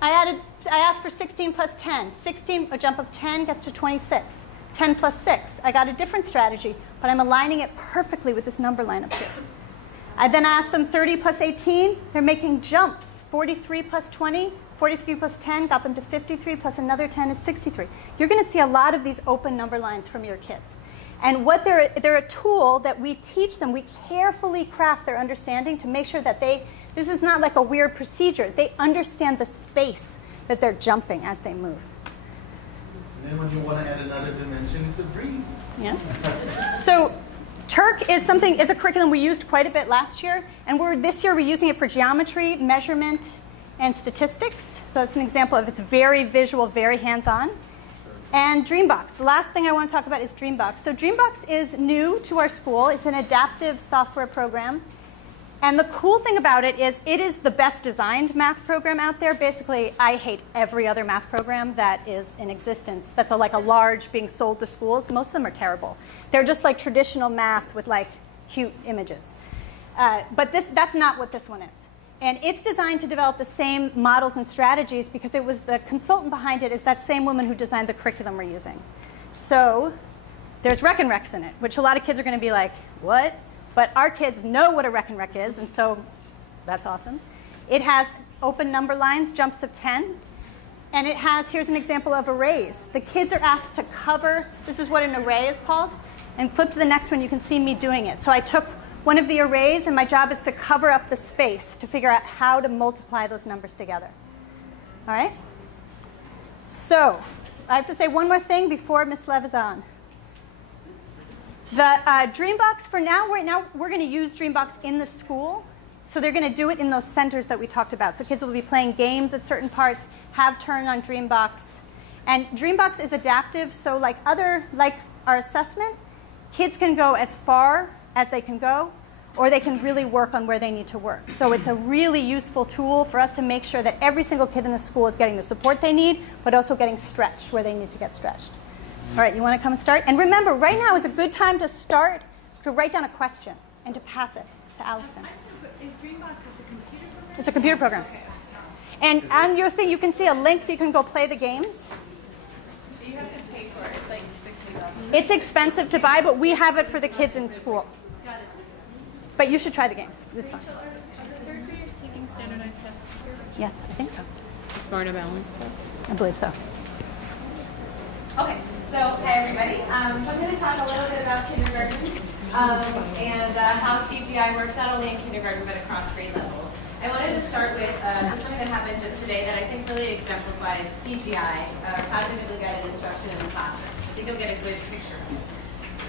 I asked for 16 plus 10. 16, a jump of 10 gets to 26. 10 plus 6. I got a different strategy, but I'm aligning it perfectly with this number line up here. I then asked them 30 plus 18. They're making jumps. 43 plus 20. 43 plus 10 got them to 53, plus another 10 is 63. You're going to see a lot of these open number lines from your kids. And what they're a tool that we teach them. We carefully craft their understanding to make sure that this is not like a weird procedure. They understand the space that they're jumping as they move. And then when you want to add another dimension, it's a breeze. Yeah. So Turk is a curriculum we used quite a bit last year. And this year we're using it for geometry, measurement, and statistics. So that's an example of it's very visual, very hands-on. And Dreambox. The last thing I want to talk about is Dreambox. So Dreambox is new to our school. It's an adaptive software program. And the cool thing about it is the best designed math program out there. Basically, I hate every other math program that is in existence. That's like a large being sold to schools. Most of them are terrible. They're just like traditional math with like cute images. But that's not what this one is. And it's designed to develop the same models and strategies because it was the consultant behind it is that same woman who designed the curriculum we're using. So there's rec and recs in it, which a lot of kids are going to be like, what? But our kids know what a rec and rec is, and so that's awesome. It has open number lines, jumps of 10. And it has, here's an example of arrays. The kids are asked to cover, this is what an array is called. And flip to the next one, you can see me doing it. So I took one of the arrays, and my job is to cover up the space to figure out how to multiply those numbers together. All right? So I have to say one more thing before Ms. Lev is on. The Dreambox, for now, we're going to use Dreambox in the school. So they're going to do it in those centers that we talked about. So kids will be playing games at certain parts, have turn on Dreambox. And Dreambox is adaptive, so like our assessment, kids can go as far as they can go, or they can really work on where they need to work. So it's a really useful tool for us to make sure that every single kid in the school is getting the support they need, but also getting stretched where they need to get stretched. All right, you want to come and start? And remember, right now is a good time to start to write down a question and to pass it to Allison. Is Dreambox a computer program? It's a computer program. Okay. And on your thing, you can see a link that you can go play the games. Do you have to pay for it? It's like $60. It's expensive to buy, but we have it for the kids in school. Got it. But you should try the games. It's fun. Rachel, are the third graders taking standardized tests this year? Yes, I think so. Smarter balance test? I believe so. Okay, so hi everybody. So I'm going to talk a little bit about kindergarten and how CGI works not only in kindergarten but across grade level. I wanted to start with something that happened just today that I think really exemplifies CGI, cognitively guided instruction in the classroom. I think you'll get a good picture of it.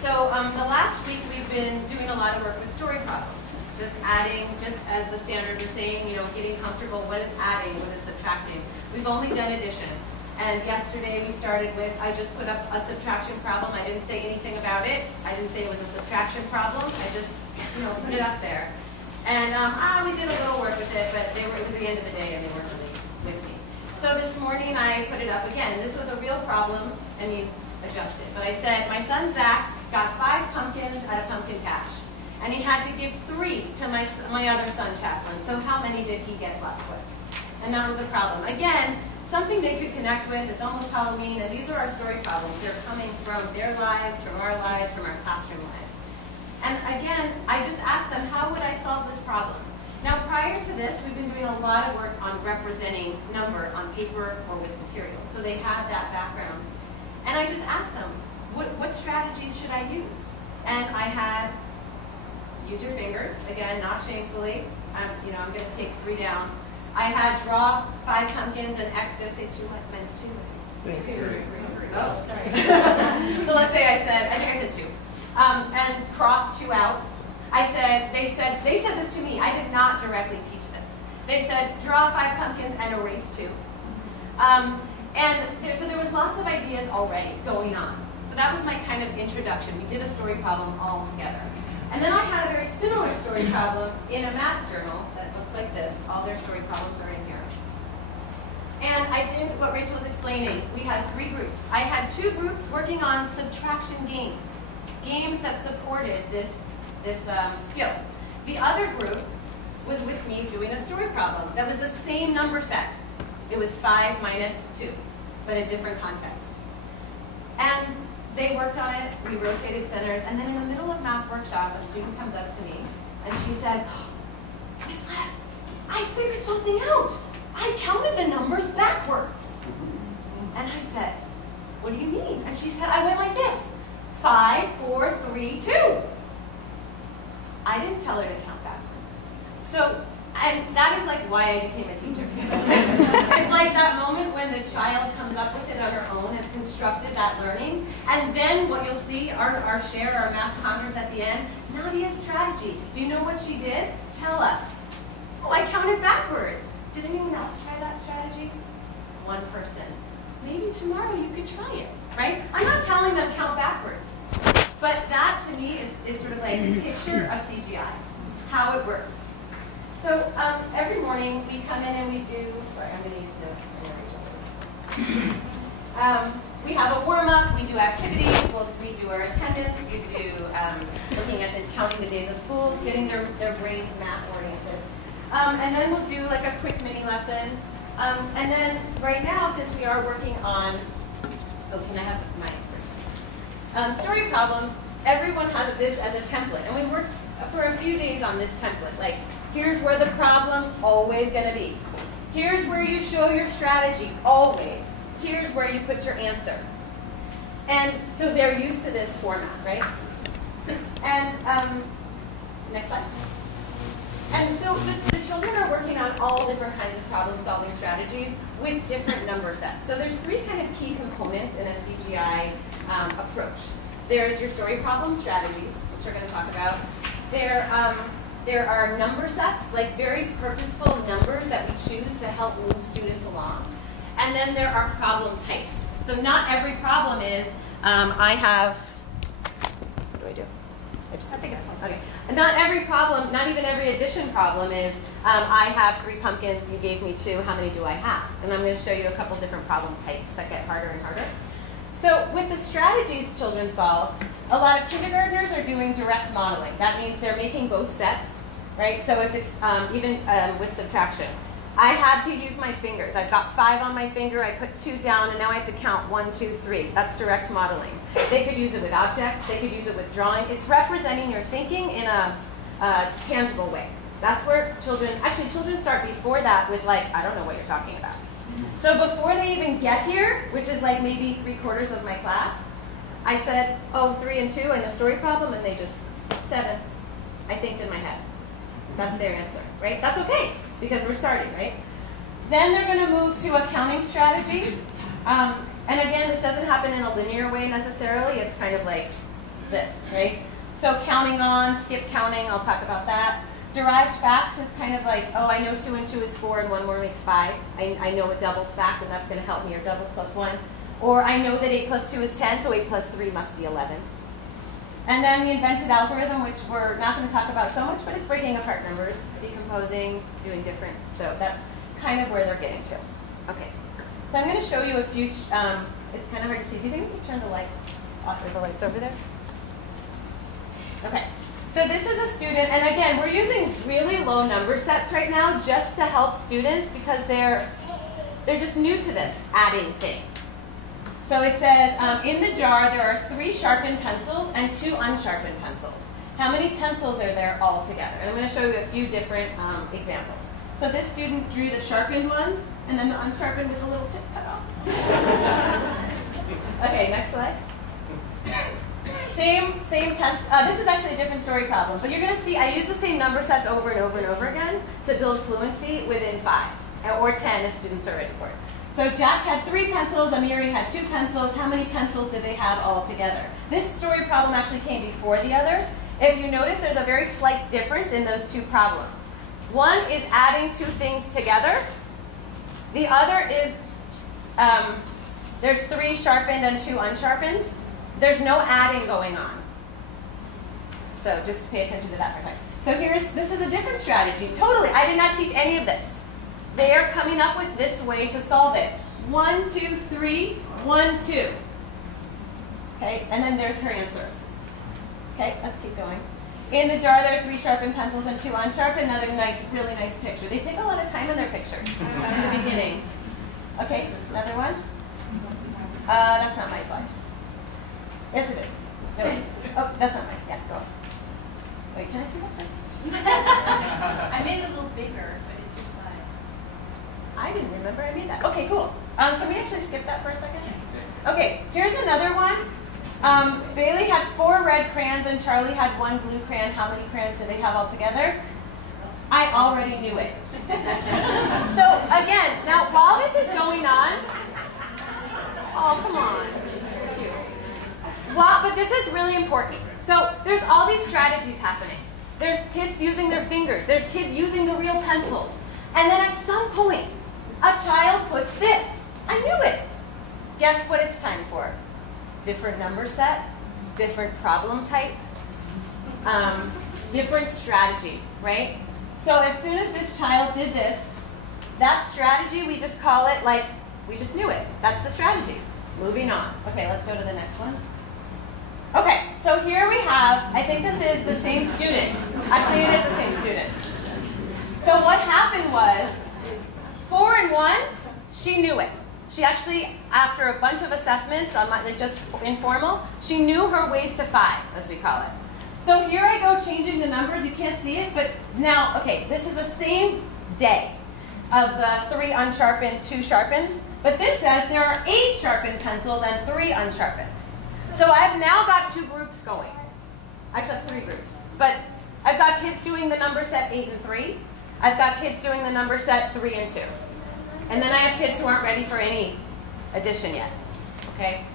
So the last week we've been doing a lot of work with story problems. Just adding, just as the standard was saying, getting comfortable, what is adding, what is subtracting. We've only done addition. And yesterday we started with, I just put up a subtraction problem. I didn't say anything about it. I didn't say it was a subtraction problem. I just, put it up there. And we did a little work with it, but it was the end of the day and they weren't really with me. So this morning I put it up again. This was a real problem, and we adjusted. But I said, my son Zach got 5 pumpkins at a pumpkin patch. And he had to give 3 to my other son, Chaplin. So how many did he get left with? And that was a problem. Again, something they could connect with. It's almost Halloween, and these are our story problems. They're coming from their lives, from our classroom lives. And again, I just asked them, how would I solve this problem? Now, prior to this, we've been doing a lot of work on representing number on paper or with materials. So they had that background. And I just asked them, what strategies should I use? And I had, use your fingers, again, not shamefully. I'm going to take 3 down. I had draw 5 pumpkins and X, did I say 2 minus 2? 3. Oh, sorry. So let's say I think I said 2. And cross 2 out. They said this to me. I did not directly teach this. They said, draw 5 pumpkins and erase 2. So there was lots of ideas already going on. So that was my kind of introduction. We did a story problem all together. And then I had a very similar story problem in a math journal that looks like this. All their story problems are in here. And I did what Rachel was explaining. We had 3 groups. I had 2 groups working on subtraction games that supported this skill. The other group was with me doing a story problem that was the same number set. It was 5 minus 2, but a different context. And they worked on it, we rotated centers, and then in the middle of math workshop, a student comes up to me, and she says, Miss Lab, I figured something out. I counted the numbers backwards. And I said, what do you mean? And she said, I went like this, 5, 4, 3, 2. I didn't tell her to count backwards. And that is like why I became a teacher. It's like that moment when the child comes up with it on her own, has constructed that learning, and then what you'll see, our math conquerors at the end, Nadia's strategy. Do you know what she did? Tell us. Oh, I counted backwards. Did anyone else try that strategy? 1 person. Maybe tomorrow you could try it, right? I'm not telling them count backwards, but that to me is sort of like a picture of CGI, how it works. So every morning we come in and we do, sorry, I'm going to use notes. We have a warm-up, we do activities, we do our attendance, we do looking at counting the days of schools, getting their brains math-oriented. And then we'll do like a quick mini lesson. And then right now, since we are working on, can I have my first? Story problems, everyone has this as a template. And we worked for a few days on this template. Like, here's where the problem's always going to be. Here's where you show your strategy, always. Here's where you put your answer. And so they're used to this format, right? And next slide. And so the children are working on all different kinds of problem-solving strategies with different number sets. So there's 3 kind of key components in a CGI approach. There's your story problem strategies, which we're going to talk about. There are number sets, like very purposeful numbers that we choose to help move students along. And then there are problem types. So not every problem is, I have, what do I do? I think it's fine. Okay. And not every problem, not even every addition problem is, I have 3 pumpkins, you gave me 2, how many do I have? And I'm going to show you a couple different problem types that get harder and harder. So with the strategies children solve, a lot of kindergartners are doing direct modeling. That means they're making both sets, right? So if it's even with subtraction. I had to use my fingers. I've got 5 on my finger, I put 2 down, and now I have to count 1, 2, 3. That's direct modeling. They could use it with objects, they could use it with drawing. It's representing your thinking in a tangible way. That's where children start before that with like, I don't know what you're talking about. So before they even get here, which is like maybe 3/4 of my class, I said, oh, 3 and 2 and a story problem, and they just, 7. I thinked in my head. That's their answer, right? That's okay, because we're starting, right? Then they're going to move to a counting strategy. And again, this doesn't happen in a linear way necessarily. It's kind of like this, right? So counting on, skip counting, I'll talk about that. Derived facts is kind of like, oh, I know 2 and 2 is 4 and 1 more makes 5. I know a doubles fact, and that's going to help me, or doubles plus 1. Or I know that 8 plus 2 is 10, so 8 plus 3 must be 11. And then the invented algorithm, which we're not going to talk about so much, but it's breaking apart numbers, decomposing, doing different. So that's kind of where they're getting to. Okay. So I'm going to show you a few, it's kind of hard to see. Do you think we can turn the lights off? Are the lights over there? Okay. So this is a student, and again, we're using really low number sets right now just to help students because they're just new to this adding thing. So it says, in the jar there are 3 sharpened pencils and 2 unsharpened pencils. How many pencils are there all together? And I'm going to show you a few different examples. So this student drew the sharpened ones, and then the unsharpened with a little tip cut off. Okay, next slide. Same pencil. This is actually a different story problem, but you're going to see I use the same number sets over and over and over again to build fluency within 5, or 10 if students are ready for it. So Jack had 3 pencils, Amiri had 2 pencils. How many pencils did they have all together? This story problem actually came before the other. If you notice, there's a very slight difference in those 2 problems. One is adding 2 things together. The other is, there's 3 sharpened and 2 unsharpened. There's no adding going on. So just pay attention to that for a second. So this is a different strategy. Totally, I did not teach any of this. They are coming up with this way to solve it. 1, 2, 3, 1, 2. Okay, and then there's her answer. Okay, let's keep going. In the jar there are 3 sharpened pencils and 2 unsharpened. Another nice, really nice picture. They take a lot of time in their pictures in the beginning. Okay, another one. That's not my slide. Yes, it is. No, it is. Oh, that's not mine. Yeah, go on. Wait, can I see that first? I made it a little bigger, but it's your slide. I didn't remember I made that. Okay, cool. Can we actually skip that for a second? Okay, here's another one. Bailey had 4 red crayons and Charlie had 1 blue crayon. How many crayons do they have all together? I already knew it. So again, now while this is going on, oh, come on. Well, but this is really important. So there's all these strategies happening. There's kids using their fingers. There's kids using the real pencils. And then at some point, a child puts this. I knew it. Guess what it's time for? Different number set, different problem type, different strategy, right? So as soon as this child did this, that strategy, we just call it like, we just knew it. That's the strategy. Moving on. Okay, let's go to the next one. Okay, so here we have, I think this is the same student. Actually, it is the same student. So what happened was, 4 and 1, she knew it. She actually, after a bunch of assessments, like just informal, she knew her ways to 5, as we call it. So here I go changing the numbers. You can't see it, but now, okay, this is the same day of the 3 unsharpened, 2 sharpened. But this says there are 8 sharpened pencils and 3 unsharpened. So I've now got 2 groups going. Actually, I have 3 groups. But I've got kids doing the number set 8 and 3. I've got kids doing the number set 3 and 2. And then I have kids who aren't ready for any addition yet. Okay?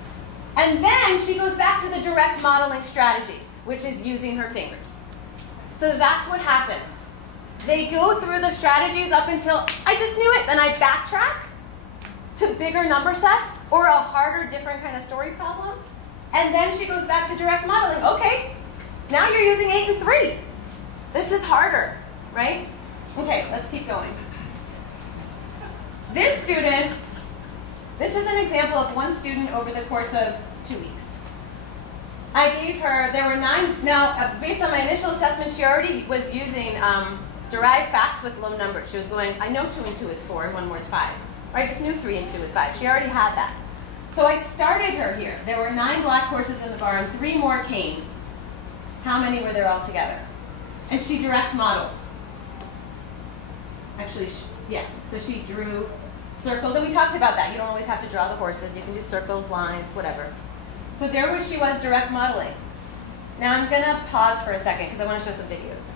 And then she goes back to the direct modeling strategy, which is using her fingers. So that's what happens. They go through the strategies up until, I just knew it, then I backtrack to bigger number sets or a harder, different kind of story problem. And then she goes back to direct modeling. Okay, now you're using 8 and 3. This is harder, right? Okay, let's keep going. This student, this is an example of one student over the course of 2 weeks. I gave her, there were 9, now based on my initial assessment, she already was using derived facts with low numbers. She was going, I know 2 and 2 is 4 and 1 more is 5. Or I just knew 3 and 2 is 5. She already had that. So I started her here. There were 9 black horses in the barn, 3 more came. How many were there all together? And she direct modeled. Actually, yeah, so she drew circles, and we talked about that. You don't always have to draw the horses. You can do circles, lines, whatever. So there she was direct modeling. Now I'm going to pause for a second because I want to show some videos.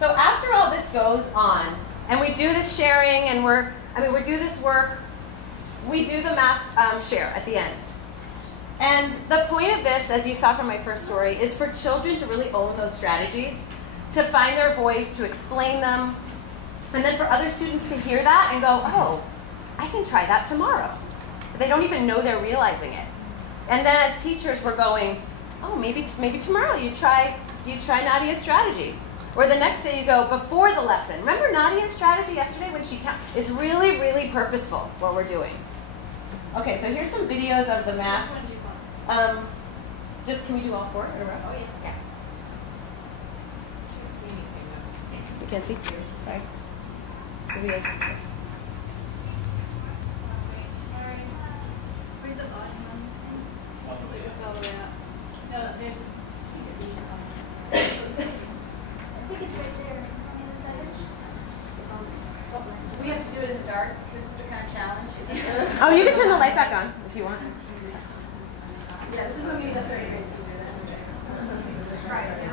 So after all this goes on, and we do this sharing, and we do this work, we do the math share at the end. And the point of this, as you saw from my first story, is for children to really own those strategies, to find their voice, to explain them, and then for other students to hear that and go, oh, I can try that tomorrow. But they don't even know they're realizing it. And then as teachers, we're going, oh, maybe tomorrow you try Nadia's strategy. Or the next day you go, before the lesson. Remember Nadia's strategy yesterday when she counted? It's really, really purposeful what we're doing. Okay, so here's some videos of the math. Just, can we do all 4 in a row? Oh, yeah. can't see? Sorry. Maybe Where's the volume on this thing? It's not really- It's all the way up. No, there's a I think it's right there. We have to do it in the dark. This is the kind of challenge. Is it Oh, you can turn the light back on if you want. Yeah, this is going to be the third grade student. right now?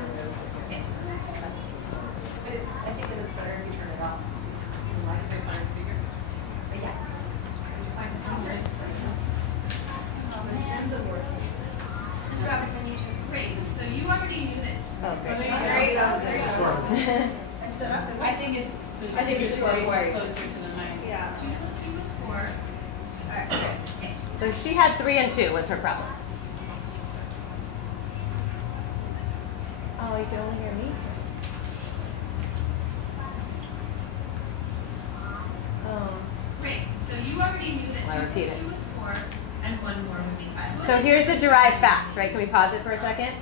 I think it looks better if you turn it off. Ms. Robinson, you too. Great, so you already knew that. Oh, great. There you go. There you go. I stood up. I think it's closer to the mic. Yeah. 2 plus 2 is 4. All right. Okay. So she had 3 and 2. What's her problem? Oh, you can only hear me? Oh. Great, so you already knew that I'll 2 repeat plus it. 2 is 4, and 1 more would be 5. So here's the derived fact, right? Can we pause it for a second?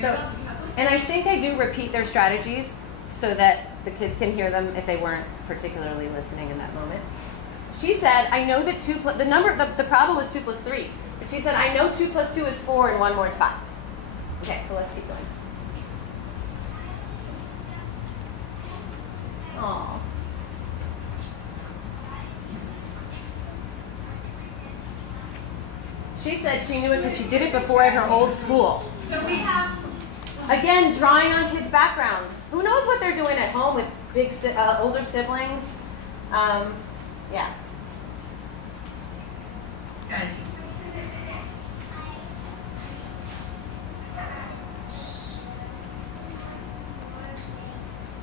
So, and I think I do repeat their strategies so that the kids can hear them if they weren't particularly listening in that moment. She said, I know that the problem was 2 plus 3. But she said, I know 2 plus 2 is 4 and 1 more is 5. Okay, so let's keep going. Aww. She said she knew it because she did it before at her old school. So we have, Again, drawing on kids' backgrounds. Who knows what they're doing at home with big, older siblings? Yeah. got it.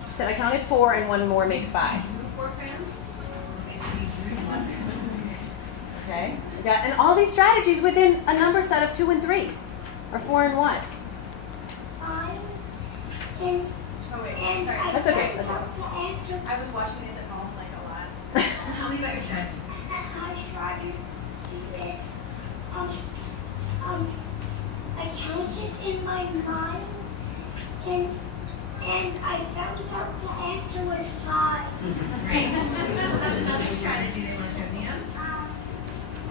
She said, I counted 4 and 1 more makes 5. Move 4 crayons. Okay. And all these strategies within a number set of 2 and 3, or 4 and 1. Oh, wait. I'm sorry. That's okay. That's okay. I was watching these at home like a lot. Tell me about your strategy. I counted in my mind, and I found out the answer was 5. Great. That's another strategy they want to show me.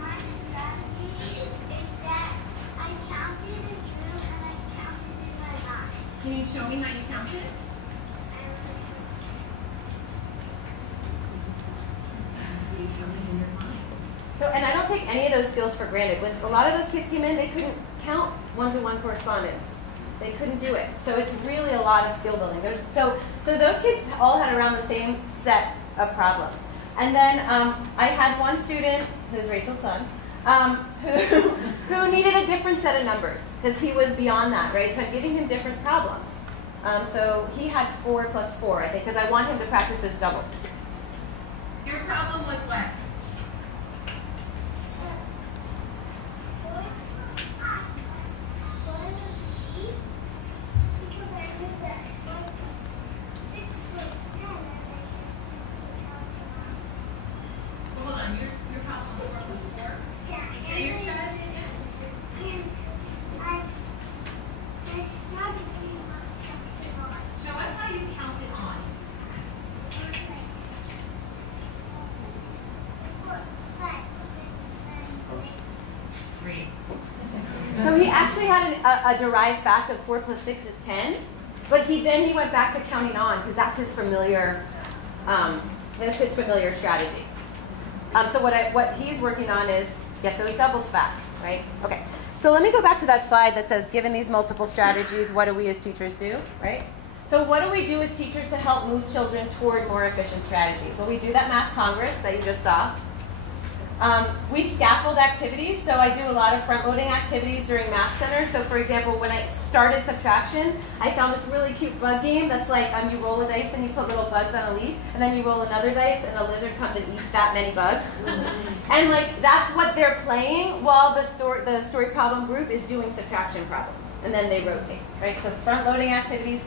My strategy is that I counted in drill and I counted in my mind. Can you show me how you counted? So you counted in your mind. So, and I don't take any of those skills for granted. When a lot of those kids came in, they couldn't count one-to-one correspondence. They couldn't do it. So it's really a lot of skill building. So those kids all had around the same set of problems. And then I had one student, who's Rachel's son, who needed a different set of numbers because he was beyond that, right? So I'm giving him different problems. So he had 4 plus 4, I think, because I want him to practice his doubles. Your problem was what? Well, hold on. Your problem was 4 plus 4? Say your strategy again. Show us how you counted on. Great. So he actually had a derived fact of 4 plus 6 is 10, but then he went back to counting on because that's his familiar strategy. So what he's working on is get those doubles facts, right? Okay. So let me go back to that slide that says, given these multiple strategies, what do we as teachers do, right? So what do we do as teachers to help move children toward more efficient strategies? Well, we do that Math Congress that you just saw. We scaffold activities, so I do a lot of front-loading activities during Math Center. So for example, when I started subtraction, I found this really cute bug game that's like you roll a dice and you put little bugs on a leaf, and then you roll another dice and a lizard comes and eats that many bugs. And like that's what they're playing while the story problem group is doing subtraction problems. And then they rotate, right? So front-loading activities,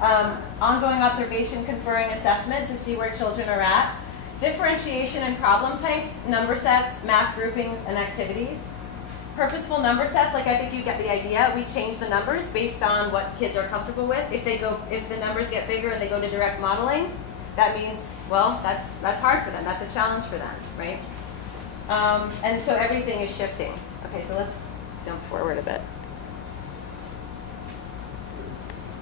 ongoing observation, conferring assessment to see where children are at. Differentiation and problem types, number sets, math groupings, and activities. purposeful number sets, like I think you get the idea. We change the numbers based on what kids are comfortable with. If the numbers get bigger and they go to direct modeling, that means, well, that's hard for them. That's a challenge for them, right? And so everything is shifting. Okay, so let's jump forward a bit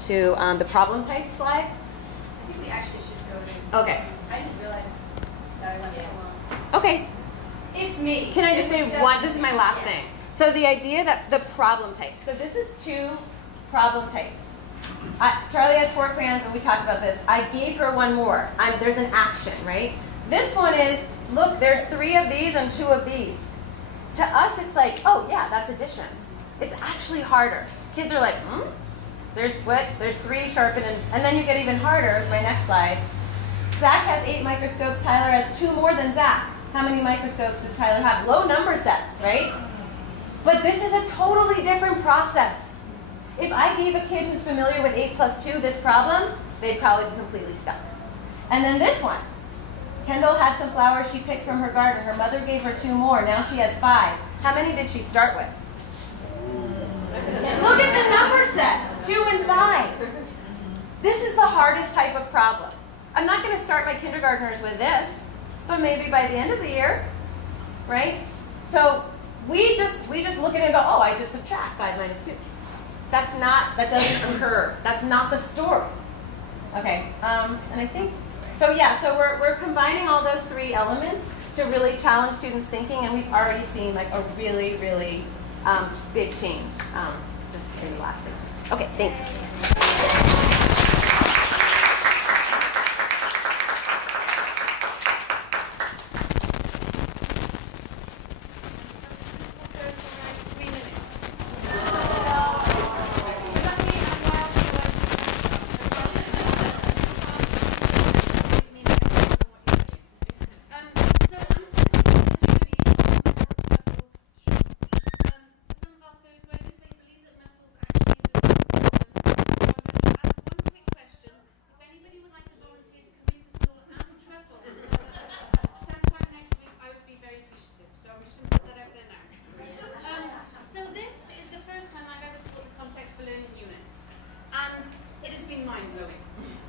to the problem type slide. I think we actually should go to. Okay. I just realized that I left it alone. Okay. It's me. Can I just say one? This is my last thing. So the idea that the problem type. So this is 2 problem types. Charlie has 4 crayons, and we talked about this. I gave her 1 more. There's an action, right? This one is, look, there's 3 of these and 2 of these. To us, it's like, oh yeah, that's addition. It's actually harder. Kids are like, There's what? There's 3 sharpened, and then you get even harder. My next slide. Zach has 8 microscopes. Tyler has 2 more than Zach. How many microscopes does Tyler have? Low number sets, right? But this is a totally different process. If I gave a kid who's familiar with 8 plus 2 this problem, they'd probably be completely stuck. And then this one. Kendall had some flowers she picked from her garden. Her mother gave her 2 more. Now she has 5. How many did she start with? Look at the number set, 2 and 5. This is the hardest type of problem. I'm not going to start my kindergartners with this, but maybe by the end of the year, right? So we just look at it and go, oh, I just subtract 5 minus 2. That doesn't occur. That's not the story. Okay, and I think, so yeah, so we're combining all those 3 elements to really challenge students' thinking, and we've already seen like a really, really big change just in the last 6 weeks. Okay, thanks.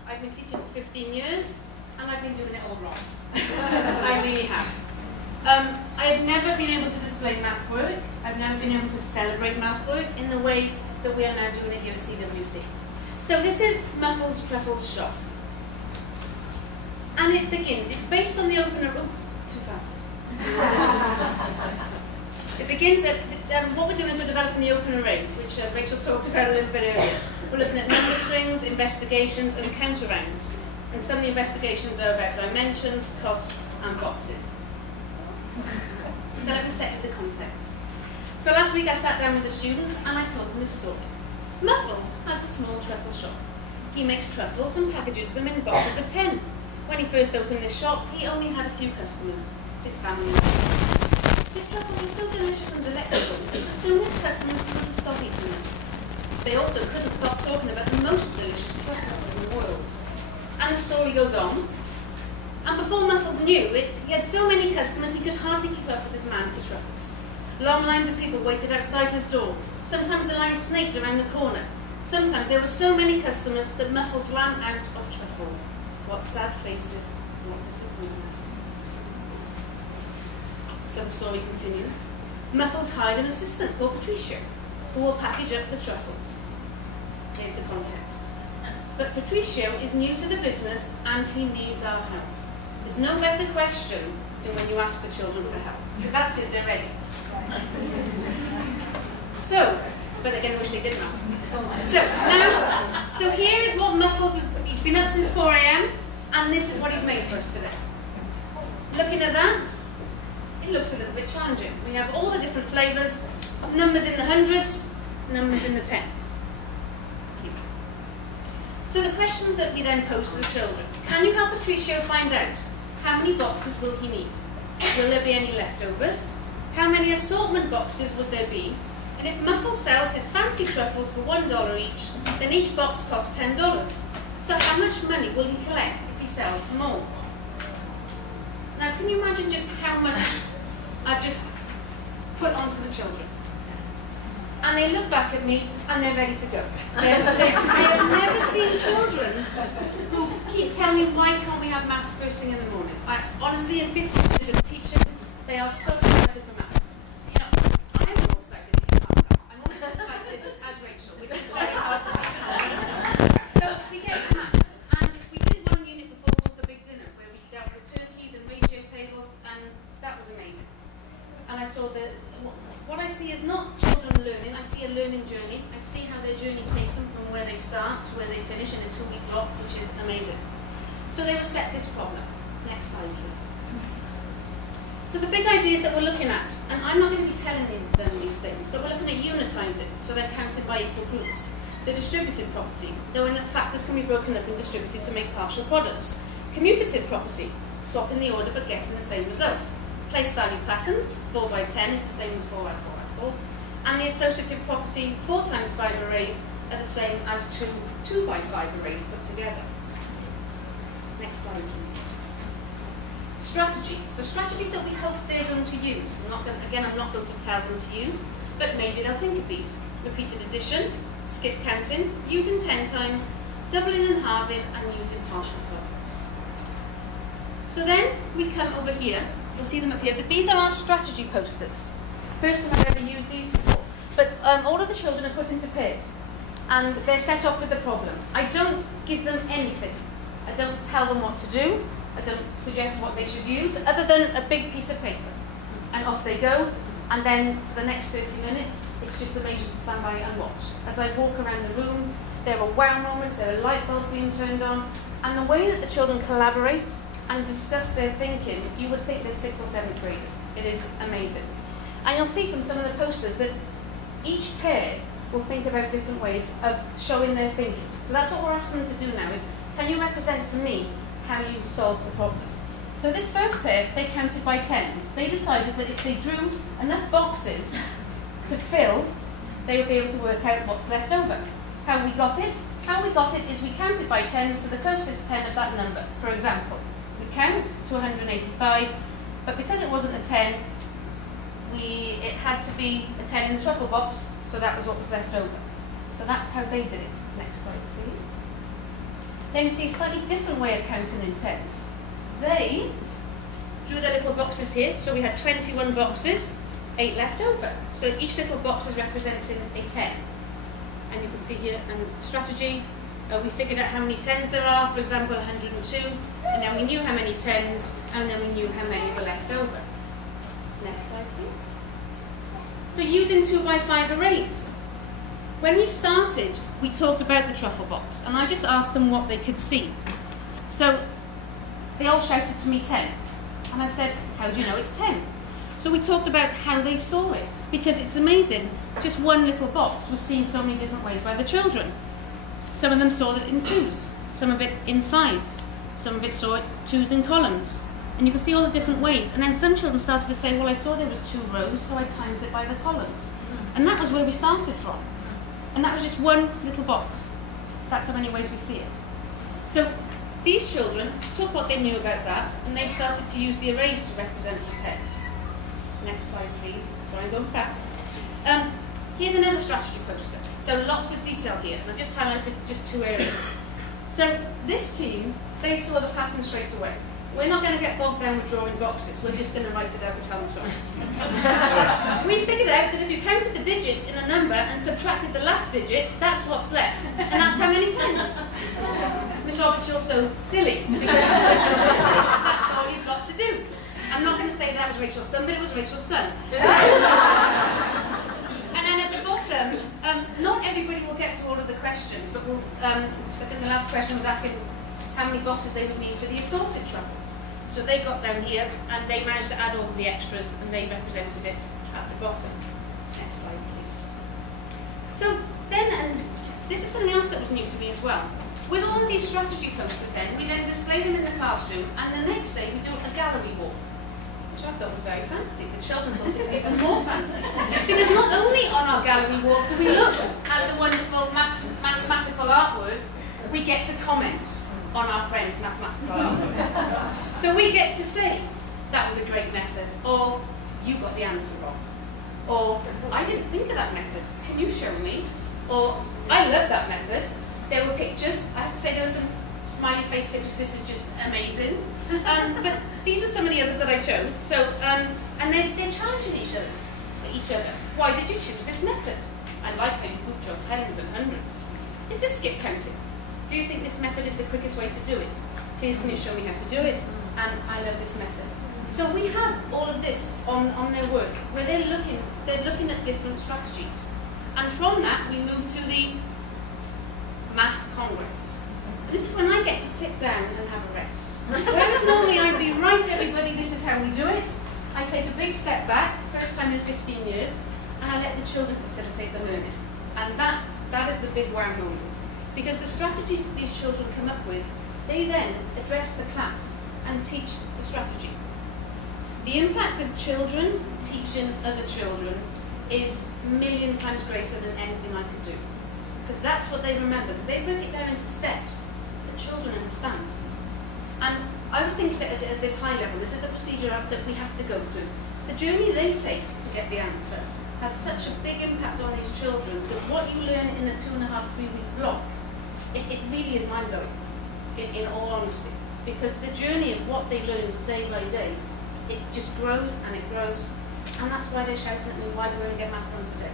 I've been teaching for 15 years, and I've been doing it all wrong. I really have. I've never been able to display math work. I've never been able to celebrate math work in the way that we are now doing it here at CWC. So this is Muffles Truffles Shop. And it begins, it's based on the opener, oops, too fast. It begins at, what we're doing is we're developing the open array, which Rachel talked about a little bit earlier. We're looking at number strings, investigations, and counter rounds. And some of the investigations are about dimensions, cost, and boxes. So let me set you the context. So last week I sat down with the students and I told them this story. Muffles has a small truffle shop. He makes truffles and packages them in boxes of 10. When he first opened the shop, he only had a few customers, his family. His truffles were so delicious and delectable that soon his customers couldn't stop eating them. They also couldn't stop talking about the most delicious truffles in the world. And the story goes on. And before Muffles knew it, he had so many customers he could hardly keep up with the demand for truffles. Long lines of people waited outside his door. Sometimes the line snaked around the corner. Sometimes there were so many customers that Muffles ran out of truffles. What sad faces, what disappointment. So the story continues. Muffles hired an assistant called Patricia, who will package up the truffles. Here's the context. But Patricio is new to the business and he needs our help. There's no better question than when you ask the children for help, because that's it, they're ready. So, but again, I wish they didn't ask. So here is what Muffles is. He's been up since 4 AM, and this is what he's made for us today. Looking at that, it looks a little bit challenging. We have all the different flavours, numbers in the hundreds, numbers in the tens. So the questions that we then pose to the children. Can you help Patricio find out how many boxes will he need? Will there be any leftovers? How many assortment boxes would there be? And if Muffles sells his fancy truffles for $1 each, then each box costs $10. So how much money will he collect if he sells them all? Now can you imagine just how much I've just put onto the children? and they look back at me and they're ready to go. I have never seen children who keep telling me, why can't we have maths first thing in the morning? Honestly, in 15 years of teaching, they are so excited for maths. So, you know, I'm more excited if you can't tell. I'm almost as excited as Rachel, which is very hard to do. So we get to math, and we did one unit before called the Big Dinner, where we dealt with turkeys and ratio tables, and that was amazing. And I saw what I see is not children learning, I see a learning journey. I see how their journey takes them from where they start to where they finish in a 2-week block, which is amazing. So they were set this problem. Next slide, please. So the big ideas that we're looking at, and I'm not going to be telling them these things, but we're looking at unitizing, so they're counted by equal groups. The distributive property, knowing that factors can be broken up and distributed to make partial products. Commutative property, swapping the order but getting the same result. Place value patterns, 4 by 10 is the same as 4 by 4 by 4. And the associative property, 4 times 5 arrays are the same as 2 by 5 arrays put together. Next slide, please. Strategies. So strategies that we hope they're going to use. I'm not going to tell them to use, but maybe they'll think of these. Repeated addition, skip counting, using 10 times, doubling and halving, and using partial products. So then we come over here. You'll see them up here, but these are our strategy posters. First time I've ever used these before. But all of the children are put into pairs, and they're set off with the problem. I don't give them anything. I don't tell them what to do. I don't suggest what they should use, other than a big piece of paper. And off they go, and then for the next 30 minutes, it's just amazing to stand by and watch. As I walk around the room, there are wow moments, there are light bulbs being turned on, and the way that the children collaborate and discuss their thinking, you would think they're 6th or 7th graders. It is amazing. And you'll see from some of the posters that each pair will think about different ways of showing their thinking. So that's what we're asking them to do now is, can you represent to me how you solve the problem? So this first pair, they counted by 10s. They decided that if they drew enough boxes to fill, they would be able to work out what's left over. How we got it? How we got it is we counted by 10s to the closest 10 of that number. For example, we count to 185, but because it wasn't a 10, it had to be a 10 in the truffle box, so that was what was left over. So that's how they did it. Next slide, please. Then you see a slightly different way of counting in 10s. They drew their little boxes here, so we had 21 boxes, 8 left over. So each little box is representing a 10. And you can see here, strategy, we figured out how many 10s there are, for example, 102, and then we knew how many 10s, and then we knew how many were left over. Next slide, please. So using 2 by 5 arrays. When we started, we talked about the truffle box, and I just asked them what they could see. So they all shouted to me 10, and I said, how do you know it's 10? So we talked about how they saw it, because it's amazing. Just one little box was seen so many different ways by the children. Some of them saw it in 2s, some of it in 5s, some of it saw it 2s in columns. And you can see all the different ways. And then some children started to say, well, I saw there was 2 rows, so I times it by the columns. And that was where we started from. And that was just one little box. That's how many ways we see it. So these children took what they knew about that, and they started to use the arrays to represent the 10s. Next slide, please. Sorry, I'm going fast. Here's another strategy poster. So lots of detail here, and I've just highlighted just 2 areas. So this team, they saw the pattern straight away. We're not going to get bogged down with drawing boxes. We're just going to write it out and tell them twice. We figured out that if you counted the digits in a number and subtracted the last digit, that's what's left. And that's how many 10s. Miss Roberts, you're so silly, because that's all you've got to do. I'm not going to say that was Rachel's son, but it was Rachel's son. And then at the bottom, not everybody will get to all of the questions, but I think the last question was asking how many boxes they would need for the assorted truffles. So they got down here, and they managed to add all of the extras, and they represented it at the bottom. Next slide, please. So then, and this is something else that was new to me as well. With all of these strategy posters then, we then display them in the classroom, and the next day we do a gallery walk, which I thought was very fancy. The children thought it was even more fancy. Because not only on our gallery walk do we look at the wonderful mathematical artwork, we get to comment on our friends' mathematical artwork. So we get to say, that was a great method, or you got the answer wrong. Or, I didn't think of that method. Can you show me? Or, I love that method. There were pictures. I have to say there were some smiley face pictures. This is just amazing. But these were some of the others that I chose. So, and they're challenging each other. Why did you choose this method? I like them put your tens and hundreds. Is this skip counting? Do you think this method is the quickest way to do it? Please can you show me how to do it? And I love this method. So we have all of this on their work, where they're looking at different strategies. And from that, we move to the Math Congress. And this is when I get to sit down and have a rest. Whereas normally I'd be, right everybody, this is how we do it. I take a big step back, first time in 15 years, and I let the children facilitate the learning. And that is the big wow moment. Because the strategies that these children come up with, they then address the class and teach the strategy. The impact of children teaching other children is a million times greater than anything I could do. Because that's what they remember. Because they break it down into steps that children understand. And I would think of it as this high level. This is the procedure that we have to go through. The journey they take to get the answer has such a big impact on these children that what you learn in the 2.5, 3-week block, it really is mind-blowing, in all honesty. Because the journey of what they learn day by day, it just grows and it grows. And that's why they're shouting at me, why do we only get math runs today?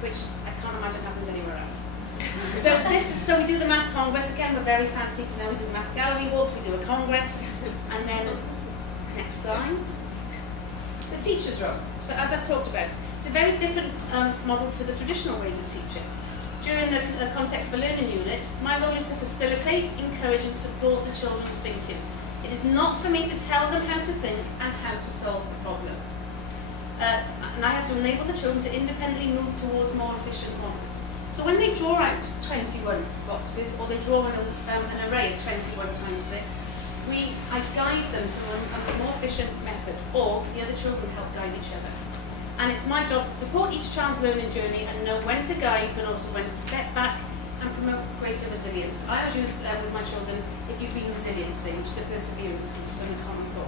Which I can't imagine happens anywhere else. So we do the Math Congress. Again, we're very fancy because now we do math gallery walks, we do a congress, and then, next slide, the teacher's role. So as I've talked about, it's a very different model to the traditional ways of teaching. During the Context for Learning unit, my role is to facilitate, encourage and support the children's thinking. It is not for me to tell them how to think and how to solve the problem. And I have to enable the children to independently move towards more efficient models. So when they draw out 21 boxes, or they draw an array of 21 times 6, I guide them to a more efficient method, or the other children help guide each other. And it's my job to support each child's learning journey and know when to guide, but also when to step back and promote greater resilience. I always use with my children, if you've been resilient today, which is the perseverance piece when you come and go.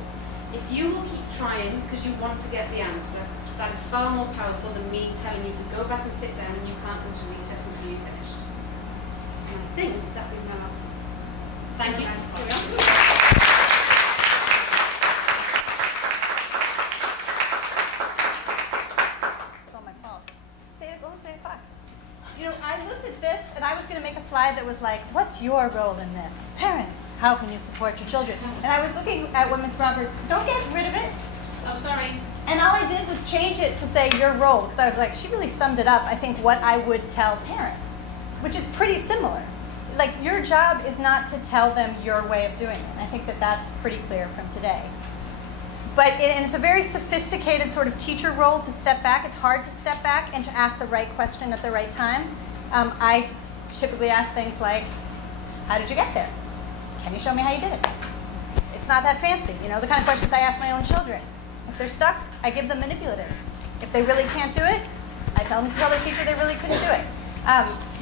If you will keep trying because you want to get the answer, that is far more powerful than me telling you to go back and sit down and you can't go to recess until you've finished. And I think that will be my last slide. Thank you. It's all my fault. Say it, go, say it back. You know, I looked at this and I was going to make a slide that was like, what's your role in this? Parents, how can you support your children? And I was looking at what Ms. Roberts, don't get rid of it. Oh, sorry. And all I did was change it to say your role, because I was like, she really summed it up, I think, what I would tell parents, which is pretty similar. Like, your job is not to tell them your way of doing it. And I think that that's pretty clear from today. But it's a very sophisticated sort of teacher role to step back. It's hard to step back and to ask the right question at the right time. I typically ask things like, how did you get there? Can you show me how you did it? It's not that fancy, you know, the kind of questions I ask my own children. If they're stuck, I give them manipulatives. If they really can't do it, I tell them to tell their teacher they really couldn't do it.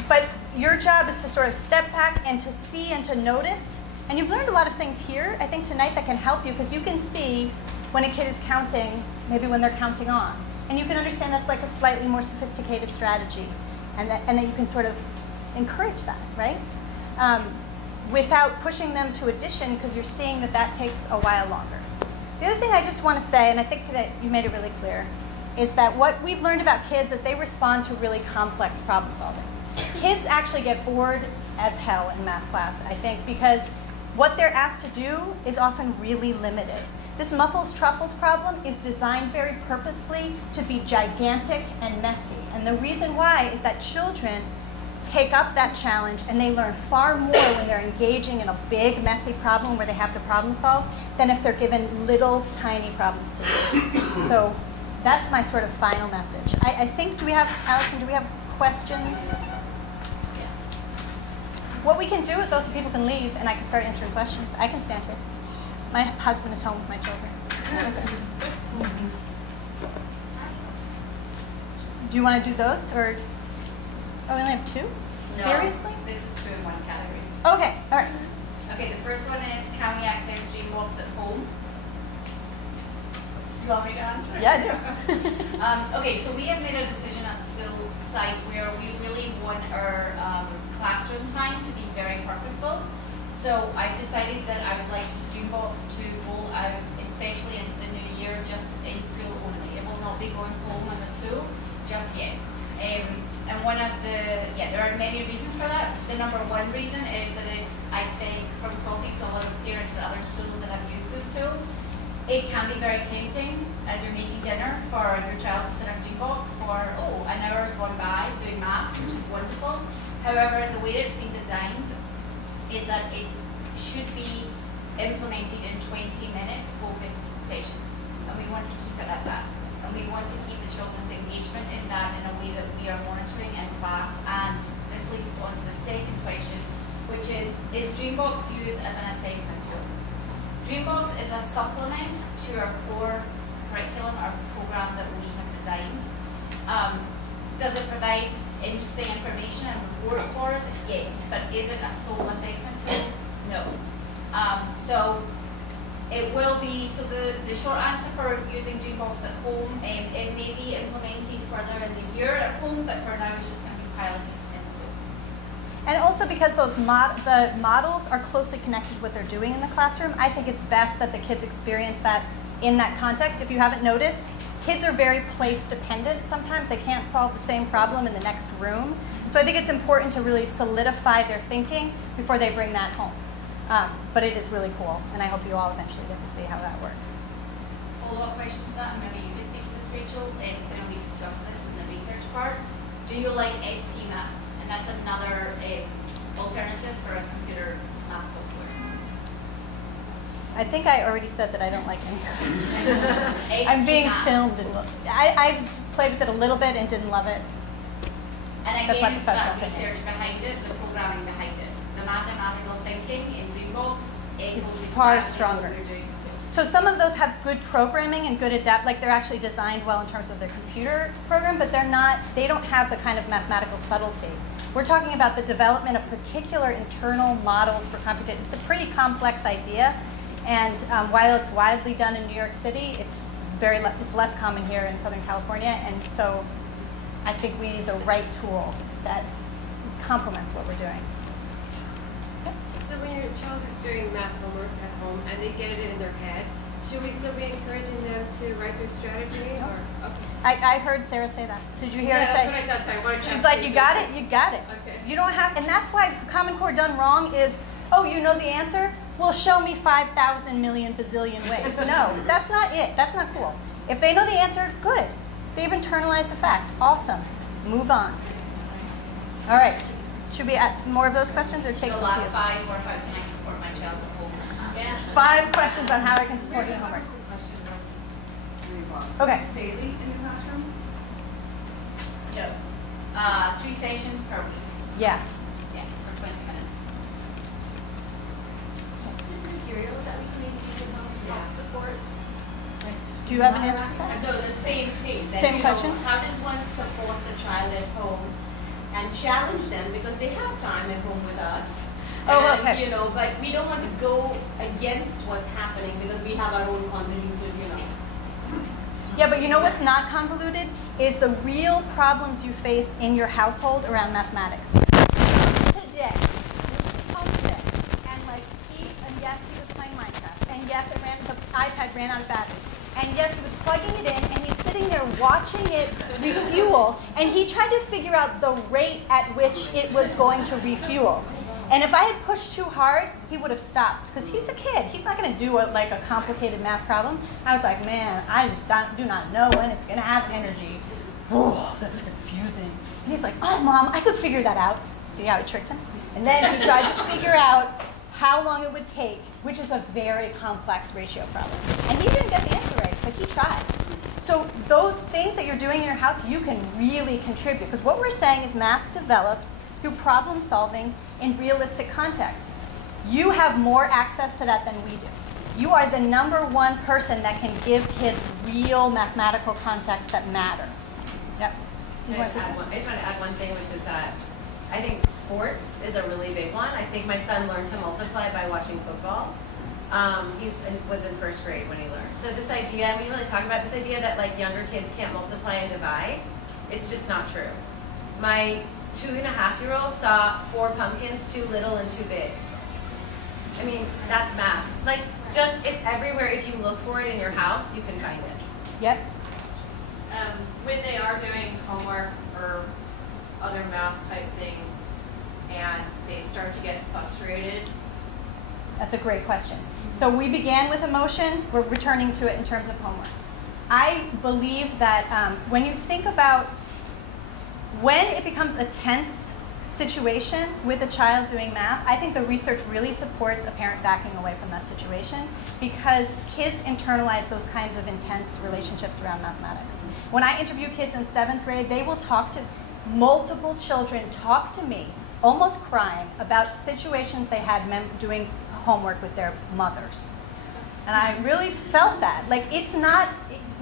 But your job is to sort of step back and to see and to notice. And you've learned a lot of things here, I think, tonight that can help you, because you can see when a kid is counting, maybe when they're counting on. And you can understand that's like a slightly more sophisticated strategy. And that you can sort of encourage that, right? Without pushing them to addition, because you're seeing that that takes a while longer. The other thing I just want to say, and I think that you made it really clear, is that what we've learned about kids is they respond to really complex problem solving. Kids actually get bored as hell in math class, I think, because what they're asked to do is often really limited. This Muffles Truffles problem is designed very purposely to be gigantic and messy. And the reason why is that children take up that challenge and they learn far more when they're engaging in a big, messy problem where they have to problem solve than if they're given little, tiny problems to do. So that's my sort of final message. I think, Allison, do we have questions? Yeah. What we can do is also people can leave and I can start answering questions. I can stand here. My husband is home with my children. Do you want to do those, or? Oh, we only have two? No, seriously? This is two in one category. Okay, all right. Okay, the first one is, can we access GWalks at home? You want me to answer? Yeah, I do. Okay, so we have made a decision at the school site where we really want our classroom time to be very purposeful. So I've decided that I would like Streambox to roll out, especially into the new year, just in school only. It will not be going home as a tool just yet. And one of the, there are many reasons for that. The number one reason is that it's, I think, from talking to a lot of parents at other schools that have used this tool, it can be very tempting as you're making dinner for your child to sit on Dreambox for, an hour's gone by doing math, which is wonderful. However, the way it's been designed is that it should be implemented in 20-minute focused sessions. And we want to keep it at that. And we want to keep the children's engagement in that in a way that we are monitoring in class. And this leads on to the second question, which is Dreambox used as an assessment tool? Dreambox is a supplement to our core curriculum, our program that we have designed. Does it provide interesting information and reports for us? Yes. But is it a sole assessment tool? No. So it will be, so the short answer for using Dreambox at home, it may be implemented further in the year at home, but for now it's just going to be piloted in school. And also because those the models are closely connected to what they're doing in the classroom, I think it's best that the kids experience that in that context. If you haven't noticed, kids are very place dependent sometimes. They can't solve the same problem in the next room. So I think it's important to really solidify their thinking before they bring that home. But it is really cool, and I hope you all eventually get to see how that works. Follow-up question to that, and maybe you can speak to this, Rachel, and we discussed this in the research part. Do you like ST Math? And that's another alternative for a computer math software. I think I already said that I don't like any of it. I'm being filmed. And I played with it a little bit and didn't love it. And That's my again, professional that opinion. research behind it, the programming behind it, the mathematical thinking in Dreambox It's far stronger. So some of those have good programming and good like they're actually designed well in terms of their computer program, but they don't have the kind of mathematical subtlety. We're talking about the development of particular internal models for computation. It's a pretty complex idea, and while it's widely done in New York City, it's less common here in Southern California, and so I think we need the right tool that complements what we're doing. So when your child is doing math homework at home and they get it in their head, should we still be encouraging them to write their strategy? Or okay. I heard Sarah say that. Did you hear her say? That's what I thought. She's like, you got it, you got it. Okay. You don't have, and that's why Common Core done wrong is, oh, you know the answer? Well, show me 5,000 million bazillion ways. No, that's not it. That's not cool. If they know the answer, good. They've internalized a fact. Awesome. Move on. All right. Should we add more of those questions or take the a last few? 5 or 5 can I support my child at home? Yeah. 5 questions on how I can support your homework. Okay. Daily in the classroom? No. 3 sessions per week. Yeah. Yeah, for 20 minutes. Just materials that we can maybe give them help support. Do you have an answer for that? No, the same thing. That, Same question? How does one support the child at home and challenge them because they have time at home with us? Oh, and, okay. But we don't want to go against what's happening because we have our own convoluted, Yeah, but you know what's not convoluted? Is the real problems you face in your household around mathematics. Today, and yes, he was playing Minecraft, and yes, the iPad ran out of battery, and yes, he was plugging it in, and he's sitting there watching it refuel, and he tried to figure out the rate at which it was going to refuel. And if I had pushed too hard, he would have stopped, because he's a kid. He's not going to do a complicated math problem. I was like, man, I just do not know when it's going to have energy. Oh, that's confusing. And he's like, oh, Mom, I could figure that out. See how I tricked him? And then he tried to figure out how long it would take, which is a very complex ratio problem. And he didn't get the answer right, but he tried. So those things that you're doing in your house, you can really contribute. Because what we're saying is math develops through problem solving in realistic contexts. You have more access to that than we do. You are the #1 person that can give kids real mathematical context that matter. Yep. I just want to add one thing, which is that I think sports is a really big one. I think my son learned to multiply by watching football. Was in first grade when he learned. So this idea, we really talk about this idea that like younger kids can't multiply and divide. It's just not true. My 2.5-year-old saw 4 pumpkins, too little and too big. I mean, that's math. Like, just, it's everywhere. If you look for it in your house, you can find it. Yep. When they are doing homework or other math type things and they start to get frustrated. That's a great question. So we began with emotion. We're returning to it in terms of homework. I believe that when you think about when it becomes a tense situation with a child doing math, I think the research really supports a parent backing away from that situation because kids internalize those kinds of intense relationships around mathematics. When I interview kids in 7th grade, they will talk to multiple children, talk to me, almost crying, about situations they had doing homework with their mothers. And I really felt that. Like, it's not,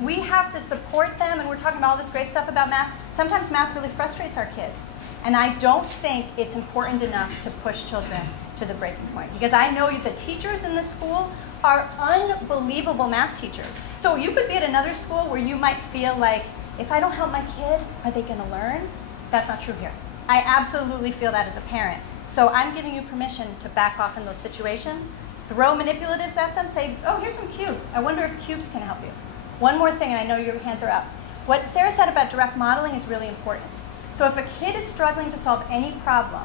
we have to support them, and we're talking about all this great stuff about math. Sometimes math really frustrates our kids. And I don't think it's important enough to push children to the breaking point. Because I know the teachers in the school are unbelievable math teachers. So you could be at another school where you might feel like, if I don't help my kid, are they going to learn? That's not true here. I absolutely feel that as a parent. So I'm giving you permission to back off in those situations. Throw manipulatives at them. Say, oh, here's some cubes. I wonder if cubes can help you. One more thing, and I know your hands are up. What Sarah said about direct modeling is really important. So if a kid is struggling to solve any problem,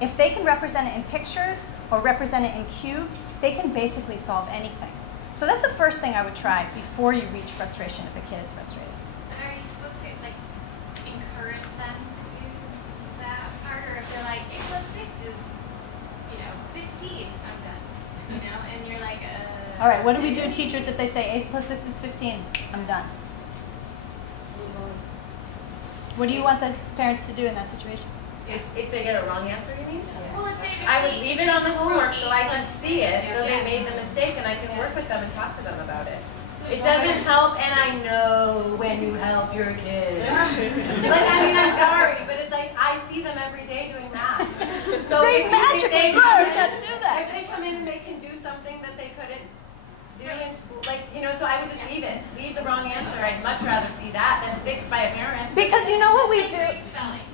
if they can represent it in pictures or represent it in cubes, they can basically solve anything. So that's the first thing I would try before you reach frustration if a kid is frustrated. Are you supposed to like encourage them to do that part, or if they're like 8 plus 6 is, 15, I'm done, and you're like, All right, what do we do, teachers, if they say 8 plus 6 is 15? I'm done. What do you want the parents to do in that situation? If they get a wrong answer, you mean? well, if they, I would leave it on the homework so I can see it, so they made the mistake and I can work with them and talk to them about it. It doesn't help, and I know when you help your kid. I'm sorry, but it's like I see them every day doing math. So they magically learn how to do that. If they come in and they can do something that they couldn't do in school, so I would just leave it. Leave the wrong answer. I'd much rather see that than fixed by a parent. Because you know what we do?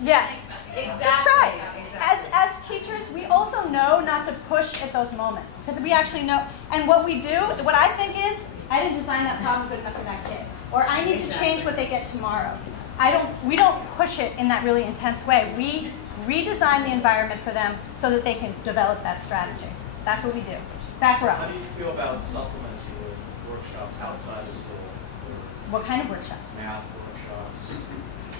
Yes. Exactly. Just try. Exactly. As teachers, we also know not to push at those moments because we actually know. And what we do, what I think is, I didn't design that problem good enough for that kid, or I need to change what they get tomorrow. We don't push it in that really intense way. We redesign the environment for them so that they can develop that strategy. That's what we do. Back row. How do you feel about supplementing with workshops outside of school? What kind of workshops? Math workshops.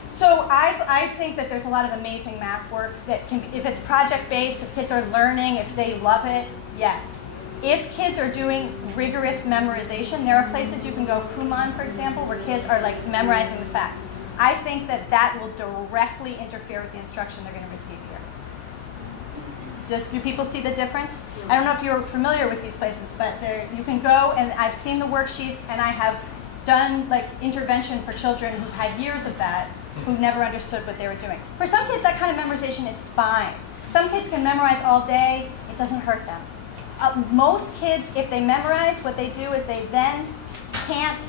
So I think that there's a lot of amazing math work that can be, if it's project-based, if kids are learning, if they love it, yes. If kids are doing rigorous memorization, there are places you can go, Kumon, for example, where kids are like memorizing the facts. I think that that will directly interfere with the instruction they're going to receive here. Just, do people see the difference? I don't know if you're familiar with these places, but you can go, and I've seen the worksheets, and I have done like intervention for children who've had years of that, who never understood what they were doing. For some kids, that kind of memorization is fine. Some kids can memorize all day. It doesn't hurt them. Most kids, if they memorize, what they do is they then can't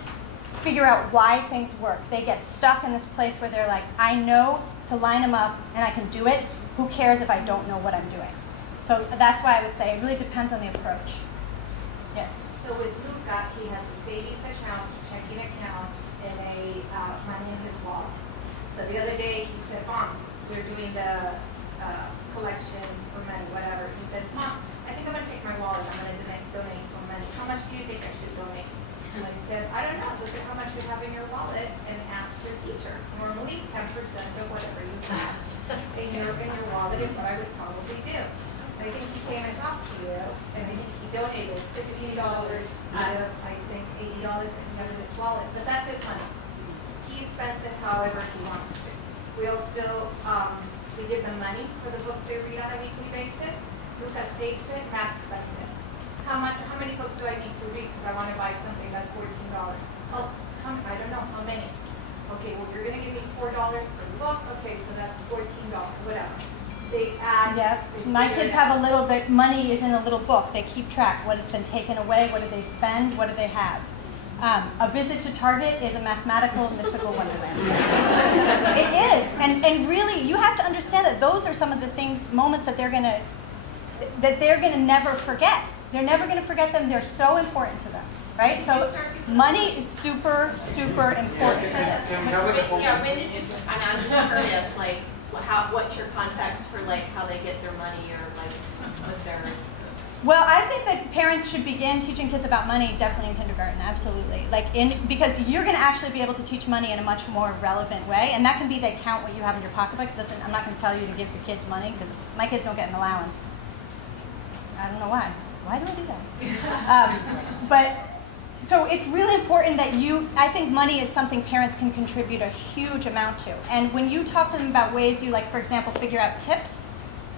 figure out why things work. They get stuck in this place where they're like, I know to line them up, and I can do it. Who cares if I don't know what I'm doing? So that's why I would say it really depends on the approach. Yes? So with Luca, he has a savings account, checking account, and money in his wallet. So the other day he said, Mom, we're doing the collection for money, whatever. He says, Mom, I think I'm going to take my wallet. I'm going to donate some money. How much do you think I should donate? And I said, I don't know. Look at how much you have in your wallet and ask your teacher. Normally, 10% of whatever you have in your wallet is what I would probably do. I think he came and talked to you, and I think he donated $50 out of, I think, $80 that he had in his wallet. But that's his money. He spends it however he wants to. We also, we give them money for the books they read on a weekly basis. Lucas saves it, Matt spends it. How many books do I need to read because I want to buy something that's $14? Oh, I don't know, how many? Okay, well, you're going to give me $4 per book. Okay, so that's $14, whatever. they add. Yep. My kids have a little bit, money is in a little book. They keep track. What has been taken away, what do they spend, what do they have. A visit to Target is a mathematical mystical wonderland. It is. And really, you have to understand that those are some of the things, moments that they're gonna never forget. They're never gonna forget them. They're so important to them. Right? So money is super, super important for this. Yeah, when did you, I'm just curious, like, what's your context for like how they get their money or like what their... Well, I think that parents should begin teaching kids about money definitely in kindergarten, absolutely. Because you're going to actually be able to teach money in a much more relevant way, and that can be they count what you have in your pocketbook. I'm not going to tell you to give your kids money, because my kids don't get an allowance. I don't know why. Why do I do that? So it's really important that I think money is something parents can contribute a huge amount to. And when you talk to them about ways you, like, for example, figure out tips,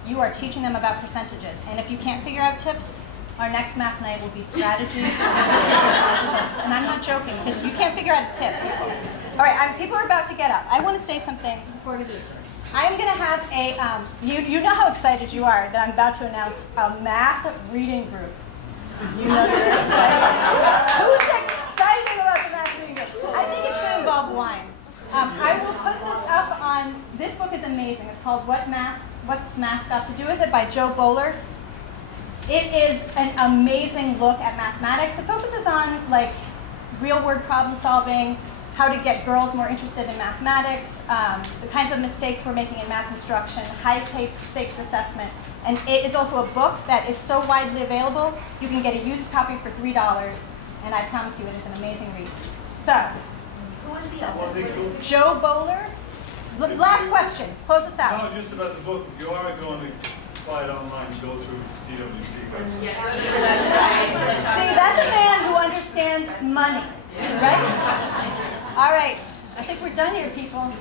you are teaching them about percentages. And if you can't figure out tips, our next math night will be strategies and tips. And I'm not joking, because if you can't figure out a tip. All right, people are about to get up. I want to say something before we do. I'm going to have a, you know how excited you are that I'm about to announce a math reading group. You know you're excited. Who's excited about the math reading group? I think it should involve wine. I will put this up on, this book is amazing. It's called What's Math Got to Do With It by Joe Bowler. It is an amazing look at mathematics. It focuses on like real world problem solving, how to get girls more interested in mathematics, the kinds of mistakes we're making in math instruction, high stakes assessment. And it is also a book that is so widely available, you can get a used copy for $3, and I promise you it is an amazing read. So, who is the other? Joe Bowler. Last question. Close us out. No, just about the book. You are going to buy it online and go through CWC website. Yeah. See, that's a man who understands money, right? All right. I think we're done here, people.